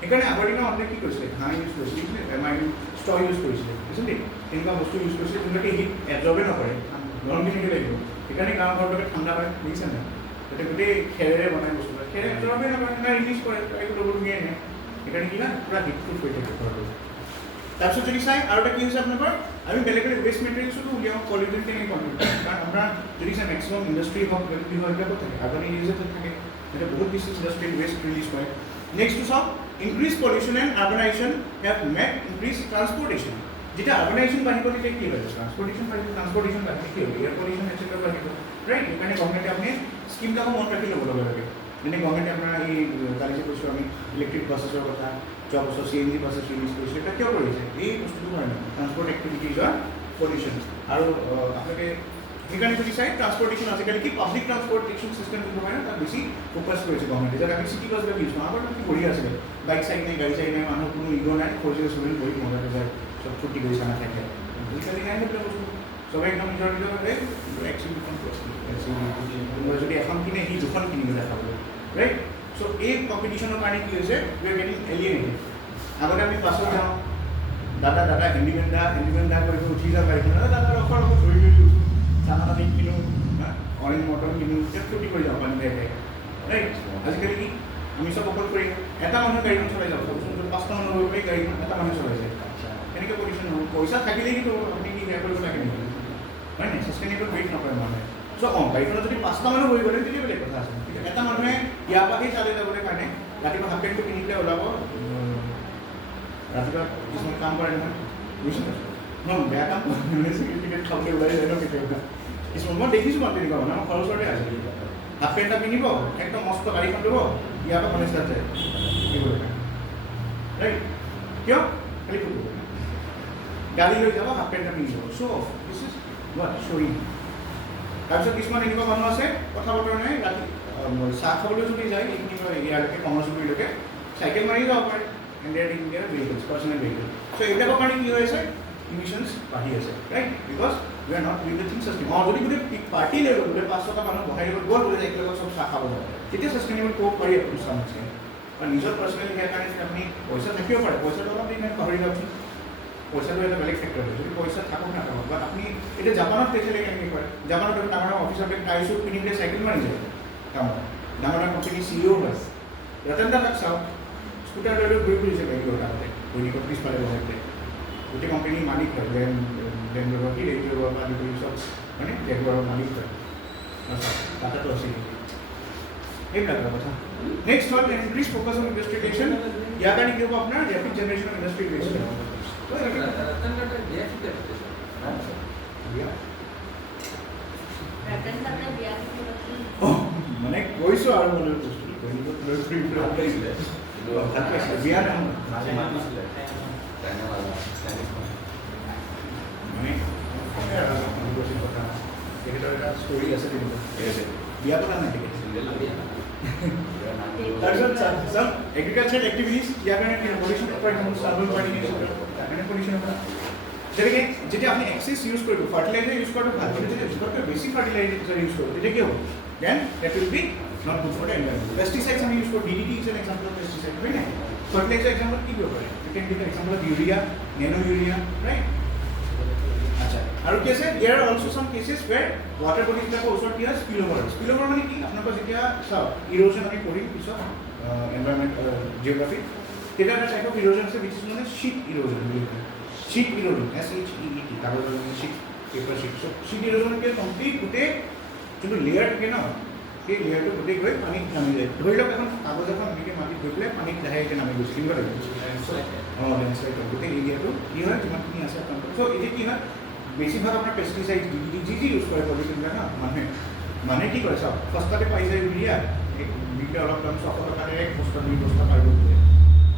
সেইকাৰণে আগৰ দিনৰ মানুহে কি কৰিছিলে ঘাঁহ ইউজ কৰিছিলে ষ্ট্ৰ ইউজ কৰিছিলে বুজিছে তেনেকুৱা বস্তু ইউজ কৰিছিলে যোনবিলাকে হিট এবজৰ্বে নকৰে গৰম কেনেকৈ লাগিব সেইকাৰণে গাঁৱৰ ঘৰবিলাকে ঠাণ্ডা হয় বুজিছে নাই তাতে গোটেই খেৰেৰে বনাই বস্তুবিলাক খেৰে এবজৰ্বে নকৰে না ৰিলিজ কৰে একো ল'ব নিয়ে নাই সেইকাৰণে কি না পুৰা হিটপ্ৰুফ হৈ থাকে ঘৰটো তাৰপিছত যদি চাই আৰু এটা কি হৈছে আপোনালোকৰ আমি বেলেগ বেলেগ ৱেষ্ট মেটেৰিয়েলছতো উলিয়াওঁ পলিউটেণ্ট কেনেকৈ কণ্ট্ৰল কাৰণ আপোনাৰ যদি চাই মেক্সিমাম ইণ্ডাষ্ট্ৰী হওক কি হয় এইবিলাকত থাকে আৰ্বান এৰিয়াজত থাকে তাতে বহুত বেছি ইণ্ডাষ্ট্ৰিয়েল ৱেষ্ট ৰিলিজ কৰে নেক্সটটো চাওক increase pollution and urbanization have made increase transportation যেতিয়া আৰ্বানাইজেশ্যন বাঢ়িব তেতিয়া কি হয় ট্ৰান্সপৰ্টেশ্যন বাঢ়িলে কি হ'ব এয়াৰ পলিউশ্যন এটচেট্ৰা বাঢ়িব ৰাইট সেইকাৰণে গভৰ্ণমেণ্টে আপুনি স্কিমবিলাকো মনত ৰাখি ল'ব লগে লগে যেনে গভৰ্ণমেণ্টে আপোনাৰ এই কালি যে কৈছোঁ আমি ইলেক্ট্ৰিক বাছেছৰ কথা যোৱা বছৰ CNG বাছেছ ৰিলিজ কৰিছে এটা কিয় কৰিছে এই বস্তুটো কাৰণে ট্ৰান্সপৰ্ট এক্টিভিটিজৰ পলিউশ্যন আৰু আপোনালোকে সেইকাৰণে যদি চাই ট্ৰান্সপৰ্টেশ্যন আজিকালি কি পাব্লিক ট্ৰান্সপৰ্টেশ্যন চিষ্টেম যোনটো হয় ন তাত বেছি ফ'কাছ কৰিছে গভৰ্ণমেণ্টে যাতে আমি চিটি বাছবিলাক ইউজ কৰোঁ আগত কি বঢ়িয়া আছিলে বাইক চাইক নাই গাড়ী চাইক নাই মানুহৰ কোনো ইগ' নাই ফ'ৰ ষ্টুডেণ্ট বহি মজাটো যায় চব ফূৰ্তি কৰিছে নাথাকে আজিকালি নাই সেইবিলাক বস্তু চবে একদম নিজৰ নিজৰ একচুৱেলি দুখন কোনোবাই যদি এখন কিনে সি দুখন কিনিব দেখাবলৈ ৰাইট চ' এই কম্পিটিশ্যনৰ কাৰণে কি হৈছে উই আৰ গেটিং এলিয়েনেটেড আগতে আমি বাছত যাওঁ দাদা হেণ্ডিমেন দা কৰিব উঠি যাওঁ গাড়ীখন দাদা ৰখৰ ধৰি লৈ উঠোঁ চানা পানী কিনো অৰেঞ্জ মটন কিনো তেতিয়া ফূৰ্তি কৰি যাওঁ পানী খাই খাই ৰাইট আজিকালি কি আমি চব অকল কৰি এটা মানুহে গাড়ীখন চলাই যাওঁ চাবচোন যদি 5টা মানুহ হৈ পাৰি গাড়ীখন এটা মানুহে চলাই যায় এনেকৈ পলিউশ্যন হ'ব পইচা থাকিলেই কিন্তু আপুনি কি বেয়া কৰিব লাগে নেকি হয় নাই ছাষ্টেইনেবল ৱেইট নকৰে মানুহে চ' গাড়ীখনত যদি 5টা মানুহ হৈ গ'লে তেতিয়া বেলেগ কথা আছে কিন্তু এটা মানুহে ইয়াৰ পৰা সেই চালে যাবলৈ কাৰণে ৰাতিপুৱা হাফ পেণ্টটো পিন্ধি পেলাই ওলাব ৰাতিপুৱা কিছুমান কাম কৰে নহয় বুজিছোঁ বেয়া কাম কৰে চিগৰেট খাবলৈ ওলাই যায় ন কেতিয়াবা কিছুমান মই দেখিছোঁ মানে তেনেকুৱা মানে আমাৰ ঘৰৰ ওচৰতে আছে হাফ পেণ্ট এটা পিন্ধিব একদম মস্ত গাড়ীখন ল'ব ইয়াৰ পৰা কলেজ তাত যায় এইবোৰ ৰাইট কিয় খালি ফুৰিব গাড়ী লৈ যাব হাফ পেণ্ট এটা পিন্ধিব চ' দিছ ইজ হোৱাট শ্ব'য়িং তাৰপিছত কিছুমান এনেকুৱা মানুহ আছে কথা বতৰা নাই ৰাতি চাহ খাবলৈ যদি যায় এইখিনি ইয়ালৈকে কমৰচুবুৰীলৈকে চাইকেল মাৰি যাব পাৰে and there in their vehicles personal vehicle so' এইবিলাকৰ কাৰণে কি হৈ আছে ইমিশ্যনছ বাঢ়ি আছে right because we are not doing the thing sustainable যদি গোটেই পাৰ্টি লৈ গ'ল গোটেই 5-6টা মানুহ বহাই লৈ গ'ল বোলে একেলগে চব চাহ খাব যায় তেতিয়া ছাষ্টেইনেবল ক'ব পাৰি আপুনি চামছে আৰু নিজৰ পাৰ্চনেল ইয়াৰ কাৰণে আপুনি পইচা থাকিব পাৰে পইচাটো অলপ দিন পাহৰি যাওকচোন পইচাটো এটা বেলেগ ফেক্টৰ হয় যদি পইচা থাকক নাথাকক বাট আপুনি এতিয়া জাপানত দেখিলে কেনেকৈ কৰে জাপানত ডাঙৰ অফিচৰ টাই চুট পিন্ধি পেলাই চাইকেল মাৰি যায় কামত ডাঙৰ কোম্পানী CEO হয় ৰতন টাটাক চাওক স্কুটাৰ লৈ লৈ ঘূৰি ফুৰিছে বেংগলোৰ আগতে দৈনিকত পিছফালে বহাই পেলাই গোটেই কোম্পানীৰ মালিক হয় বেংগলোৰৰ কি ৰেডিঅ'ৰ পৰা আদি কৰি চব মানে বেংগলোৰৰ মালিক হয় টাটাটো আছে এইবিলাকৰ কথা নেক্সট হ'ল ইনক্ৰিজ ফ'কাছ অন ইণ্ডাষ্ট্ৰিয়েলাইজেশ্যন ইয়াৰ কাৰণে কি হ'ব আপোনাৰ ৰেপিড জেনেৰেশ্যন অফ ইণ্ডাষ্ট্ৰিয়েলাইজেশ্যন মানে কৈছোঁ আৰু মানে বিয়া তেখেতৰ এটা ষ্টৰি আছে বিয়া পতা নাই তেখেত তাৰপিছত চব এগ্ৰিকালচাৰ এক্টিভিটিজ ইয়াৰ কাৰণে পলিউশ্যন পলিউশ্যন যেনেকৈ যেতিয়া আপুনি এক্সেছ ইউজ কৰিব ফাৰ্টিলাইজাৰ ইউজ কৰাটো ভাল কিন্তু যেতিয়া জোখতকৈ বেছি ফাৰ্টিলাইজাৰ ইউজ কৰোঁ তেতিয়া কি হ'ব then that will be not good for the environment pesticides আমি ইউজ কৰোঁ DDT is an example of pesticide হয় নাই ফাৰ্টিলাইজাৰ এক্সাম্পল কি কৰিব পাৰে you can give example of urea nano urea right আচ্ছা আৰু কি আছে ইয়াৰ also' some cases where water বডিবিলাকৰ ওচৰত কি হয় স্পিলঅভাৰ মানে কি আপোনালোকৰ যেতিয়া চাওক ইৰোজন আমি পঢ়িম পিছত এনভাইৰনমেণ্ট জিঅ'গ্ৰাফি তেতিয়া এটা টাইপ অফ ইৰোজন আছে which is known as sheet erosion বুলি কয় শ্বীট ইৰোজন SHEET কাগজৰ sheet paper sheet so' sheet ইৰোজনকে কমপ্লিট গোটেই যোনটো লেয়াৰ থাকে ন সেই লেয়াৰটো গোটেই গৈ পানীত নামি যায় ধৰি লওক এখন কাগজ এখন এনেকৈ মাটিত গৈ পেলাই পানীত লাহেকৈ নামি গৈছে কেনেকুৱা লাগিব লেণ্ডশ্লাইড গোটেই এৰিয়াটো কি হয় যিমানখিনি আছে আপোনালোকৰ চ' এতিয়া কি হয় বেছিভাগ আপোনাৰ পেষ্টিচাইড DDT যি ইউজ কৰে পলিউশ্যনবিলাক ন মানুহে কি কৰে চাওক সস্তাতে পাই যায় ইউৰিয়া বিলে অলপ দাম 600 টকাৰে এক বস্তা 2 বস্তা পাই গ'ল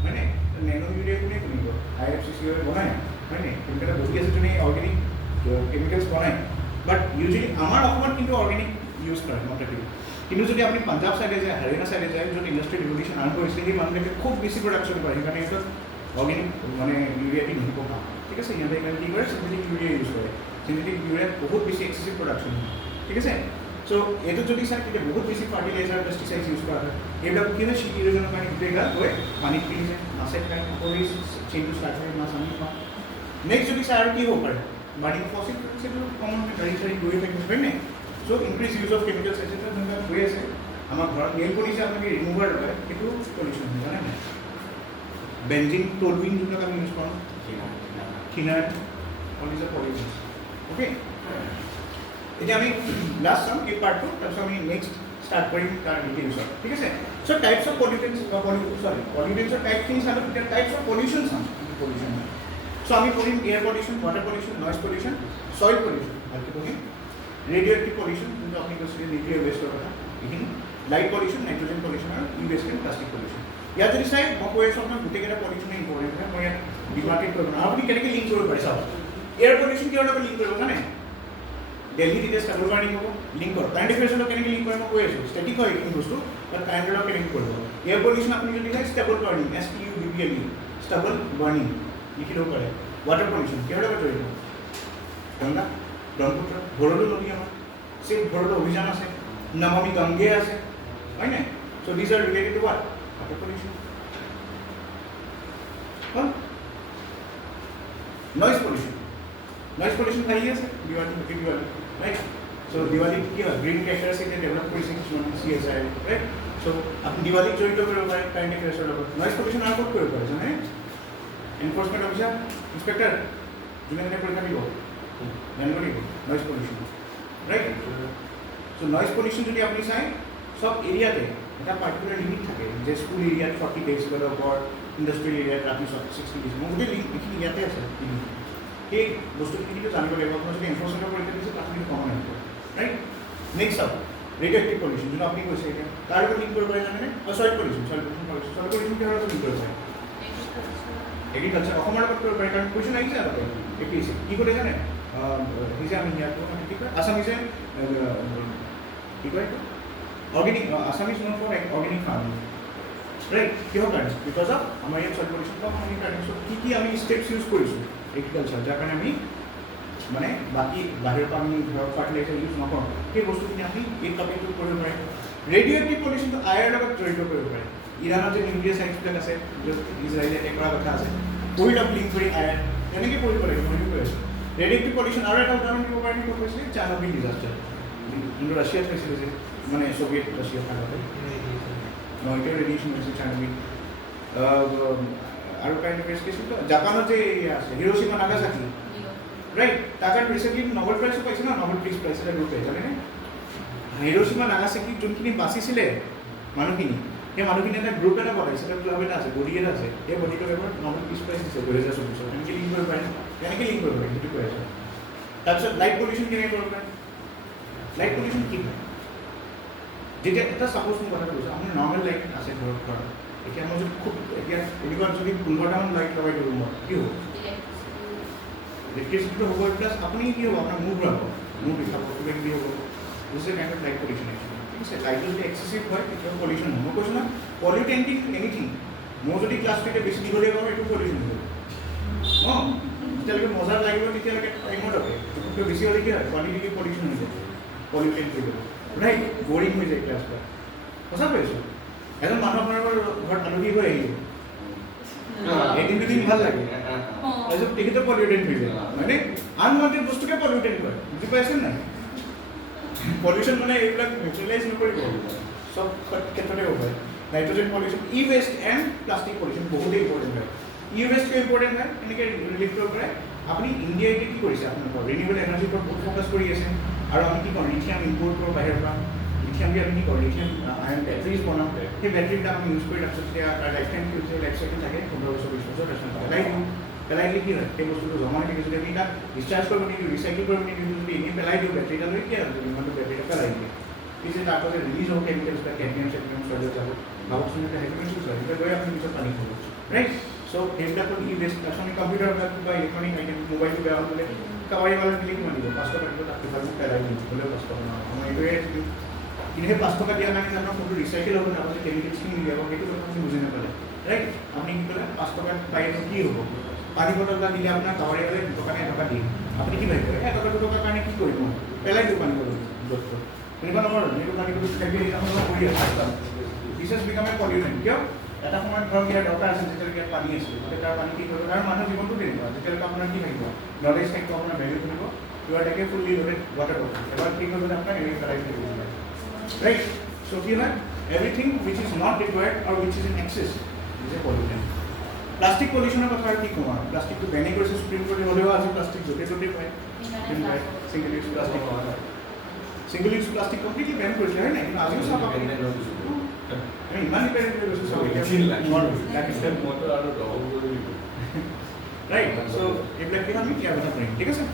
হয়নে নেনো ইউৰিয়া কোনে কিনিব IFCC বনায় হয়নে কিন্তু বহি আছে তুমি অৰ্গেনিক কেমিকেলছ বনায় বাট ইউজুৱেলি আমাৰ অসমত কিন্তু অৰ্গেনিক ইউজ কৰে নট কিন্তু যদি আপুনি পাঞ্জাব চাইডে যায় হাৰিয়ানা চাইডে যায় য'ত ইণ্ডাষ্ট্ৰিয়েল ৰিভলিউশ্যন আৰম্ভ কৰিছে সেই মানুহবিলাকে খুব বেছি প্ৰডাকশ্যন কৰে সেইকাৰণে সিহঁতক অৰ্গেনিক মানে ইউৰিয়া দি নহ'ব পাওঁ ঠিক আছে সিহঁতে ইমান কি কৰে চিন্থেটিক ইউৰিয়া ইউজ কৰে চিন্থেটিক ইউৰিয়াত বহুত বেছি এক্সেচিভ প্ৰডাকশ্যন হয় ঠিক আছে চ' এইটো যদি চাই তেতিয়া বহুত বেছি ফাৰ্টিলাইজাৰ পেষ্টিচাইডছ ইউজ কৰা হয় এইবিলাক কি হয় চিটি ইৰোজনৰ কাৰণে গোটেই গাল গৈ পানীত পিলি যায় মাছে খাই কৰি চেইনটো ষ্টাৰ্ট হয় মাছ আমি পাওঁ নেক্সট যদি চাই আৰু কি হ'ব পাৰে বাৰ্নিং ফচিল সেইটো কমন গাড়ী চাড়ী গৈ থাকিব হয় নাই চ' increase use of chemicals etcetera যোনবিলাক হৈ আছে আমাৰ ঘৰত নেইল পলিচে আপোনালোকে ৰিমুভাৰ লগায় সেইটো পলিউশ্যন হয় জানে নাই বেঞ্জিন টলুইন যোনবিলাক আমি ইউজ কৰোঁ thinner all is a pollution okay এতিয়া আমি লাষ্ট চাম এই পাৰ্টটো তাৰপিছত আমি নেক্সট ষ্টাৰ্ট কৰিম তাৰ ডিটেইলছত ঠিক আছে চ' টাইপছ অফ পলিউটেন্স পলিউটেন্সৰ টাইপখিনি চালোঁ তেতিয়া টাইপছ অফ পলিউশ্যন চাম পলিউশ্যন চ' আমি পঢ়িম air pollution water pollution noise pollution soil pollution ভালকৈ পঢ়িম ৰেডিঅ' এক্টিভ পলিউশ্যন যোনটো আপুনি কৈছিলে নিউক্লিয়াৰ ৱেষ্টৰ কথা এইখিনি লাইট পলিউশ্যন নাইট্ৰজেন পলিউশ্যন আৰু ৱেষ্ট এণ্ড প্লাষ্টিক পলিউশ্যন ইয়াত যদি চাই মই কৈ আছোঁ আপোনাৰ গোটেইকেইটা পলিউশ্যনে ইম্পৰ্টেণ্ট হয় মই ইয়াত ডিমাৰ্কেট কৰিব নোৱাৰোঁ আপুনি কেনেকৈ লিংক কৰিব পাৰে চাওক এয়াৰ পলিউশ্যন কিহৰ লগত লিংক কৰিব জানে দিল্লীত এতিয়া ষ্টেবল বাৰ্নিং হ'ব লিংক কৰক কাৰেণ্ট এফেয়াৰ্ছৰ লগত কেনেকৈ লিংক কৰে মই কৈ আছোঁ ষ্টেটিক হয় এইখিনি বস্তু বাট কাৰেণ্টৰ লগত কেনেকৈ কৰিব এয়াৰ পলিউশ্যন আপুনি যদি চাই stable burning STUBBLE stable burning লিখি ল'ব পাৰে ৱাটাৰ পলিউশ্যন কিহৰ লগত জড়িত গংগা ব্ৰহ্মপুত্ৰ ভৰলু নদী আমাৰ চেভ ভৰলু অভিযান আছে নমামি গংগে আছে হয় নাই so' these are related to what water pollution noise pollution খাই আছে Diwali happy Diwali right so' দিৱালীত কি হয় গ্ৰীণ ক্ৰেকাৰ্ছ এতিয়া ডেভেলপ কৰিছে কিছুমান CSI ৰাইট চ' আপুনি দিৱালীত জড়িত কৰিব পাৰে কাৰেণ্ট এফেয়াৰ্ছৰ লগত নইজ পলিউশ্যন আৰু ক'ত কৰিব পাৰে জানে এনফৰ্চমেণ্ট অফিচাৰ ইনস্পেক্টৰ যোনে যোনে পৰীক্ষা দিব জানিব লাগিব noise pollution right so' noise pollution যদি আপুনি চাই সব এৰিয়াতে এটা পাৰ্টিকুলাৰ লিমিট থাকে যে স্কুল এৰিয়াত 40 ডেচিবেলৰ ওপৰ ইণ্ডাষ্ট্ৰিয়েল এৰিয়াত ৰাতি 60 ডেচিবেল গোটেই এইখিনি ইয়াতে আছে সেই বস্তুখিনিটো জানিব লাগিব আপোনাৰ যদি এনফৰ্চমেণ্টৰ পৰীক্ষা দিছে তাত কিন্তু কমন আহিব ৰাইট নেক্সট চাওক ৰেডিঅ' এক্টিভ পলিউশ্যন যোনটো আপুনি কৈছে এতিয়া তাৰ লগত লিংক কৰিব পাৰে জানেনে ছইল পলিউশ্যন কিহৰ লগত লিংক কৰিব পাৰে এগ্ৰিকালচাৰ অসমৰ লগত কৰিব পাৰে কাৰণ কুৱেশ্যন আহিছে আগতে APSC কি ক'লে জানে যে আমি ইয়াত কি কয় আছামিছে কি কয় অৰ্গেনিক আছামিজ non for organic farming right কিহৰ কাৰণে বিকজ অফ আমাৰ ইয়াত ছইল পলিউশ্যন কম আমি কাৰণে কি আমি ষ্টেপছ ইউজ কৰিছোঁ এগ্ৰিকালচাৰ যাৰ কাৰণে আমি মানে বাকী বাহিৰৰ পৰা আমি ধৰক ফাৰ্টিলাইজাৰ ইউজ নকৰোঁ সেই বস্তুখিনি আমি এই টপিকটো কৰিব পাৰে ৰেডিঅ' এক্টিভ পলিউশ্যনটো আয়াৰ লগত জড়িত কৰিব পাৰে ইৰাণত যে নিউক্লিয়াৰ চাইন্সবিলাক আছে য'ত ইজৰাইলে এটেক কৰা কথা আছে পঢ়ি লওক লিংক কৰি আয়াৰ তেনেকৈ পঢ়িব লাগিব মই কৈ আছোঁ ৰেডিঅ' এক্টিভ পলিউশ্যন আৰু এটা উদাহৰণ দিব পাৰে মই কৈছিলোঁ চাৰ্নবিল ডিজাষ্টাৰ যোনটো ৰাছিয়াত হৈছিলে যে মানে ছ'ভিয়েট ৰাছিয়াত আগতে এতিয়া ৰেডিয়েশ্যন হৈছে চাৰ্নবিল আৰু কাৰেণ্ট এফেয়াৰ্ছ কি আছিল জাপানত যে আছে হিৰোশ্বিমা নাগাচাকি ৰাইট তাৰ কাৰণে ৰিচেণ্টলি নবেল প্ৰাইজো পাইছে ন নবেল পিছ প্ৰাইজ এটা গ্ৰুপে জানেনে হিৰোশ্বিমা নাগাচাকি যোনখিনি বাচিছিলে মানুহখিনি সেই মানুহখিনি এটা গ্ৰুপ এটা বনাইছে এটা ক্লাব এটা আছে বডি এটা আছে সেই বডিটোক এবাৰ নবেল পিছ প্ৰাইজ দিছে 2024 তেনেকৈ লিংক কৰিব পাৰে তেনেকৈ লিংক কৰিব পাৰে সেইটো কৈ আছোঁ তাৰপিছত লাইট পলিউশ্যন কেনেকৈ কৰিব পাৰে লাইট পলিউশ্যন কি হয় যেতিয়া এটা ছাপ'জ মোৰ কথা কৈছোঁ আপোনাৰ নৰ্মেল লাইট আছে ঘৰত এতিয়া মই যদি খুব এতিয়া এনেকুৱা যদি 15টামান লাইট লগাই দিওঁ ৰুমত কি হ'ব ইলেক্ট্ৰিচিটিটো হ'ব প্লাছ আপুনি কি হ'ব আপোনাৰ মুড ঘূৰাব মুড বিষাব কিবা কিবি হ'ব দিছ a kind of light pollution ঠিক আছে লাইটটো যদি এক্সেচিভ হয় তেতিয়া পলিউশ্যন হ'ব মই কৈছোঁ না পলিউটেণ্টিং এনিথিং মই যদি ক্লাছটো এতিয়া বেছি দীঘলীয়া কৰোঁ এইটো পলিউশ্যন হ'ব অঁ যেতিয়ালৈকে মজাৰ লাগিব তেতিয়ালৈকে টাইমত থাকে চকুতকৈ বেছি হ'লে কি হয় কোৱালিটি পলিউশ্যন হৈ যায় পলিউটেণ্ট হৈ যাব ৰাইট বৰিং হৈ যায় ক্লাছটো সঁচা কৈ আছোঁ এজন মানুহ আপোনালোকৰ ঘৰত আলহী হৈ আহিব এদিন দুদিন ভাল লাগে তাৰপিছত তেখেতে পলিউটেণ্ট হৈ যায় মানে আনৱান্টেড বস্তুকে পলিউটেণ্ট কৰে বুজি পাইছে নাই পলিউশ্যন মানে এইবিলাক নিউট্ৰেলাইজ নকৰিব চব ক্ষেত্ৰতে হ'ব পাৰে nitrogen pollution e waste and plastic pollution বহুতেই ইম্পৰ্টেণ্ট হয় ই ৱেষ্টটো ইম্পৰ্টেণ্ট হয় এনেকৈ ৰিলিভ কৰিব পাৰে আপুনি ইণ্ডিয়াই এতিয়া কি কৰিছে আপোনালোকৰ ৰিনিউৱেবল এনাৰ্জিৰ ওপৰত বহুত ফ'কাছ কৰি আছে আৰু আমি কি কৰোঁ লিথিয়াম ইম্পৰ্ট কৰোঁ বাহিৰৰ পৰা লিথিয়াম দি আমি কি কৰোঁ লিথিয়াম আয়ন বেটাৰিজ বনাওঁ সেই বেটাৰীবিলাক আমি ইউজ কৰি তাৰপিছত তেতিয়া লাইফ টাইম কি হৈছে লাইফ চাইকেল থাকে 15 বছৰ 20 বছৰ তাৰপিছত পেলাই দিওঁ কি হয় সেই বস্তুটো জমা হৈ থাকে যদি আমি তাক ডিছচাৰ্জ কৰিব নিদিওঁ ৰিচাইকেল কৰিব নিদিওঁ যদি এনেই পেলাই দিওঁ বেটাৰীটা লৈ কি আৰু ইমানটো বেটাৰীটা পেলাই দিয়ে পিছে তাৰ পৰা ৰিলিজ হ'ব কেমিকেলছ বা কেডমিয়াম চেডমিয়াম চলিত যাব ভাবকচোন এটা হেভি মেটেৰিয়েলছ হয় এতিয়া গৈ আপুনি পিছত পানী খাব ৰাইট চ' সেইবিলাকত ই বেষ্ট আপুনি কম্পিউটাৰবিলাক বা ইলেক্ট্ৰনিক আইটেম মোবাইলটো বেয়া হ'লে কাৱাৰীৱালা দিলে কিমান দিব 5 টকা দিব তাক কিবাবোৰ পেলাই দিব হ'লেও 5 টকা নহয় মই এইটোৱে দিওঁ কিন্তু সেই 5 টকা দিয়া কাৰণে আপোনাৰ ফোনটো ৰিচাইকেল হ'ব নাপালে কেমিকেলছখিনি উলিয়াব সেইটো কথা আপুনি বুজি নাপালে ৰাইট আপুনি কি ক'লে 5 টকা পাই কি হ'ব পানী বটল এটা দিলে আপোনাৰ কাৱাৰীৱালাই 2 টকা নে 1 টকা দিয়ে আপুনি কি ভাবিব 1 টকা 2 টকাৰ কাৰণে কি কৰিব পেলাই দিওঁ পানী বটল এনেকুৱা নম্বৰ সেইটো পানী বটল খাই আপোনাৰ কৰি আছে this is become a pollution কিয় এটা সময়ত ধৰক ইয়াৰ দৰকাৰ আছে যেতিয়ালৈকে ইয়াত পানী আছে তেতিয়া তাৰ পানী কি কৰিব আৰু মানুহৰ জীৱনটো তেনেকুৱা যেতিয়ালৈকে আপোনাৰ কি থাকিব নলেজ থাকিব আপোনাৰ ভেলু থাকিব ইউ আৰ টেকে ফুল্লি লোডেড ৱাটাৰ বটল এবাৰ কি কৰিব আপোনাৰ এৰি পেলাই থাকিব ৰাইট চ' কি হয় everything which is not required আৰু which is in excess is a pollution plastic পলিউশ্যনৰ কথা আৰু কি ক'ম আৰু প্লাষ্টিকটো বেনে কৰিছে সুপ্ৰিম কোৰ্টে হ'লেও আজি প্লাষ্টিক য'তে ত'তে পায় single use plastic single use plastic completely Ben কৰিছে হয় নাই কিন্তু আজিও চাব আপুনি আমি ইমান ডিপেণ্ডেণ্ট হৈ গৈছোঁ চাব ৰাইট চ' এইবিলাক আমি ইয়াৰ কথা কৰিম ঠিক আছে